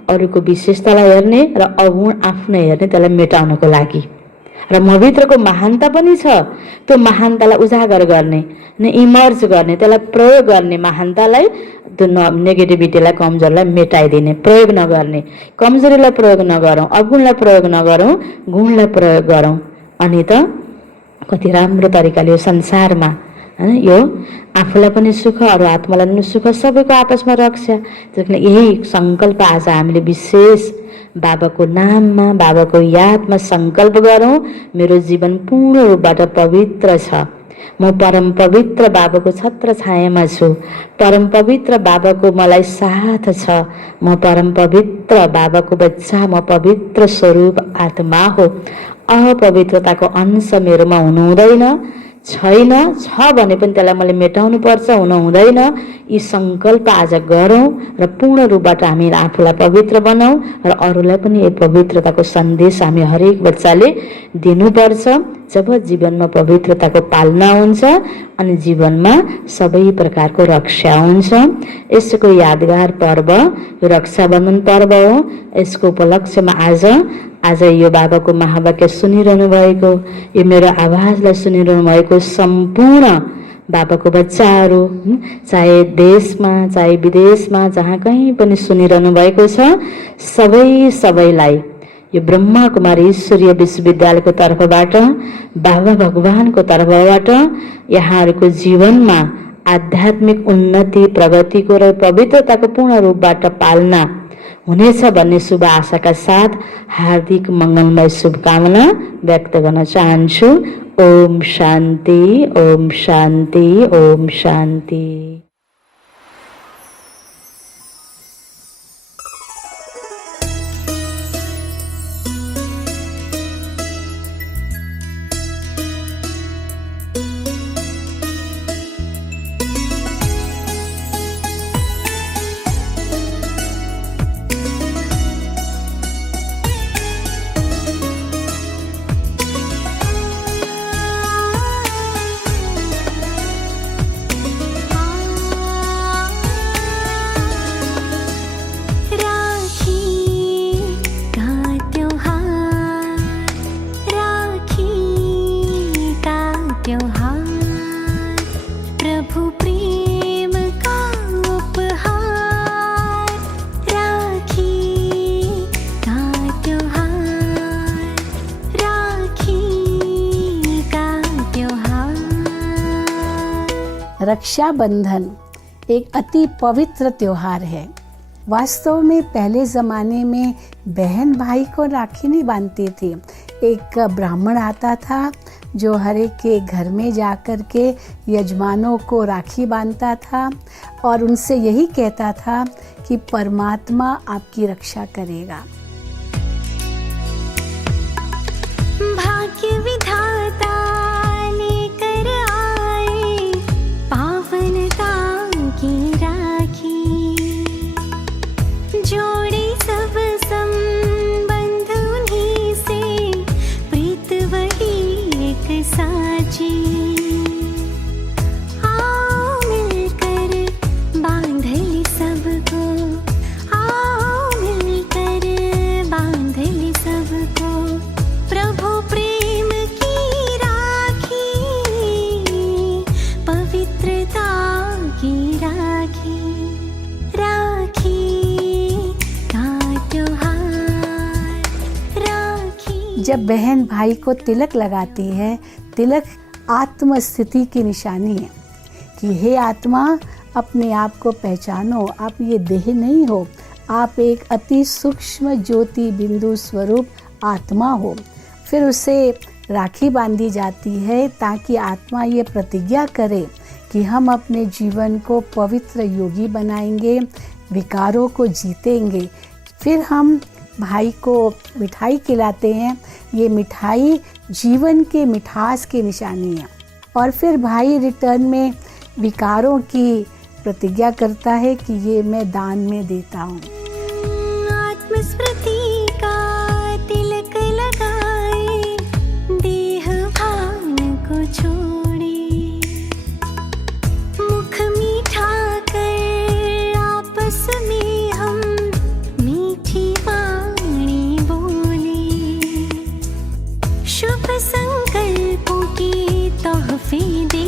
अरूको विशेषतालाई हेर्ने र अवगुण आफ्नो हेर्ने, त्यसलाई मेटाउनको लागि। र मभित्रको महानता पनि छ, त्यो महानतालाई उजागर गर्ने, इमर्ज गर्ने, त्यसलाई प्रयोग गर्ने, महानतालाई त्यो नेगेटिभिटीलाई, कमजोरलाई मेटाइदिने, प्रयोग नगर्ने, कमजोरीलाई प्रयोग नगरौँ, अवगुणलाई प्रयोग नगरौँ, गुणलाई प्रयोग गरौँ। अनि त कति राम्रो तरिकाले यो संसारमा हैन यो आफूलाई पनि सुख, अरू आत्मालाई पनि सुख, सबैको आपसमा रक्षा। त्यसले यही सङ्कल्प आज हामीले विशेष बाबाको नाममा, बाबाको यादमा सङ्कल्प गरौँ। मेरो जीवन पूर्ण रूपबाट पवित्र छ, म परम पवित्र बाबाको छत्र छायामा छु, परम पवित्र बाबाको मलाई साथ छ, म परम पवित्र बाबाको बच्चा, म पवित्र स्वरूप आत्मा हो। अपवित्रताको अंश मेरोमा हुनु हुँदैन। छैन, छ भने पनि त्यसलाई मैले मेटाउनु पर्छ, हुन हुँदैन। यी सङ्कल्प आज गरौँ र पूर्ण रूपबाट हामी आफूलाई पवित्र बनाऊ र अरूलाई पनि यो पवित्रताको सन्देश हामी हरेक बच्चाले दिनुपर्छ। जब जीवनमा पवित्रताको पालना हुन्छ अनि जीवनमा सबै प्रकारको रक्षा हुन्छ। यसको यादगार पर्व यो रक्षाबन्धन पर्व हो। यसको उपलक्ष्यमा आज यो बाबाको महावाक्य सुनिरहनु भएको, यो मेरो आवाजलाई सुनिरहनु भएको सम्पूर्ण बाबाको बच्चाहरू, चाहे देशमा चाहे विदेशमा जहाँ कहीँ पनि सुनिरहनु भएको छ, सबैलाई यो ब्रह्मा कुमारी ईश्वरीय विश्वविद्यालयको तर्फबाट, बाबा भगवानको तर्फबाट यहाँहरूको जीवनमा आध्यात्मिक उन्नति, प्रगतिको र पवित्रताको पूर्ण रूपबाट पालना हुनेछ भन्ने शुभ आशाका साथ हार्दिक मङ्गलमय शुभकामना व्यक्त गर्न चाहन्छु। ओम शान्ति, ओम शान्ति, ओम शान्ति। रक्षाबंधन एक अति पवित्र त्योहार है। वास्तव में पहले ज़माने में बहन भाई को राखी नहीं बांधती थी। एक ब्राह्मण आता था जो हर एक के घर में जाकर के यजमानों को राखी बांधता था और उनसे यही कहता था कि परमात्मा आपकी रक्षा करेगा। भाग्य विधाता लेकर आए पावनता की राखी, जोड़े सब संबंध उन्हीं से, प्रीत वही एक साची। आओ मिलकर बांधली सबको, आओ मिलकर बांधली सबको, प्रभु प्रेम की राखी, पवित्रता की राखी, राखी का त्योहार, राखी। जब बहन भाई को तिलक लगाती है, तिलक आत्म स्थिति की निशानी है कि हे आत्मा, अपने आप को पहचानो, आप ये देह नहीं हो, आप एक अति सूक्ष्म ज्योति बिंदु स्वरूप आत्मा हो। फिर उसे राखी बांधी जाती है ताकि आत्मा ये प्रतिज्ञा करे कि हम अपने जीवन को पवित्र योगी बनाएंगे, विकारों को जीतेंगे। फिर हम भाई को मिठाई खिलाते हैं। ये मिठाई जीवन के मिठास की निशानी है। और फिर भाई रिटर्न में विकारों की प्रतिज्ञा करता है कि ये मैं दान में देता हूँ। आत्मस्मृति का तिलक लगाए, देह भान को छोड़े, मुख मीठा कर आपस में हम मीठी वाणी बोले, शुभ संकल्पों की तोहफे दे,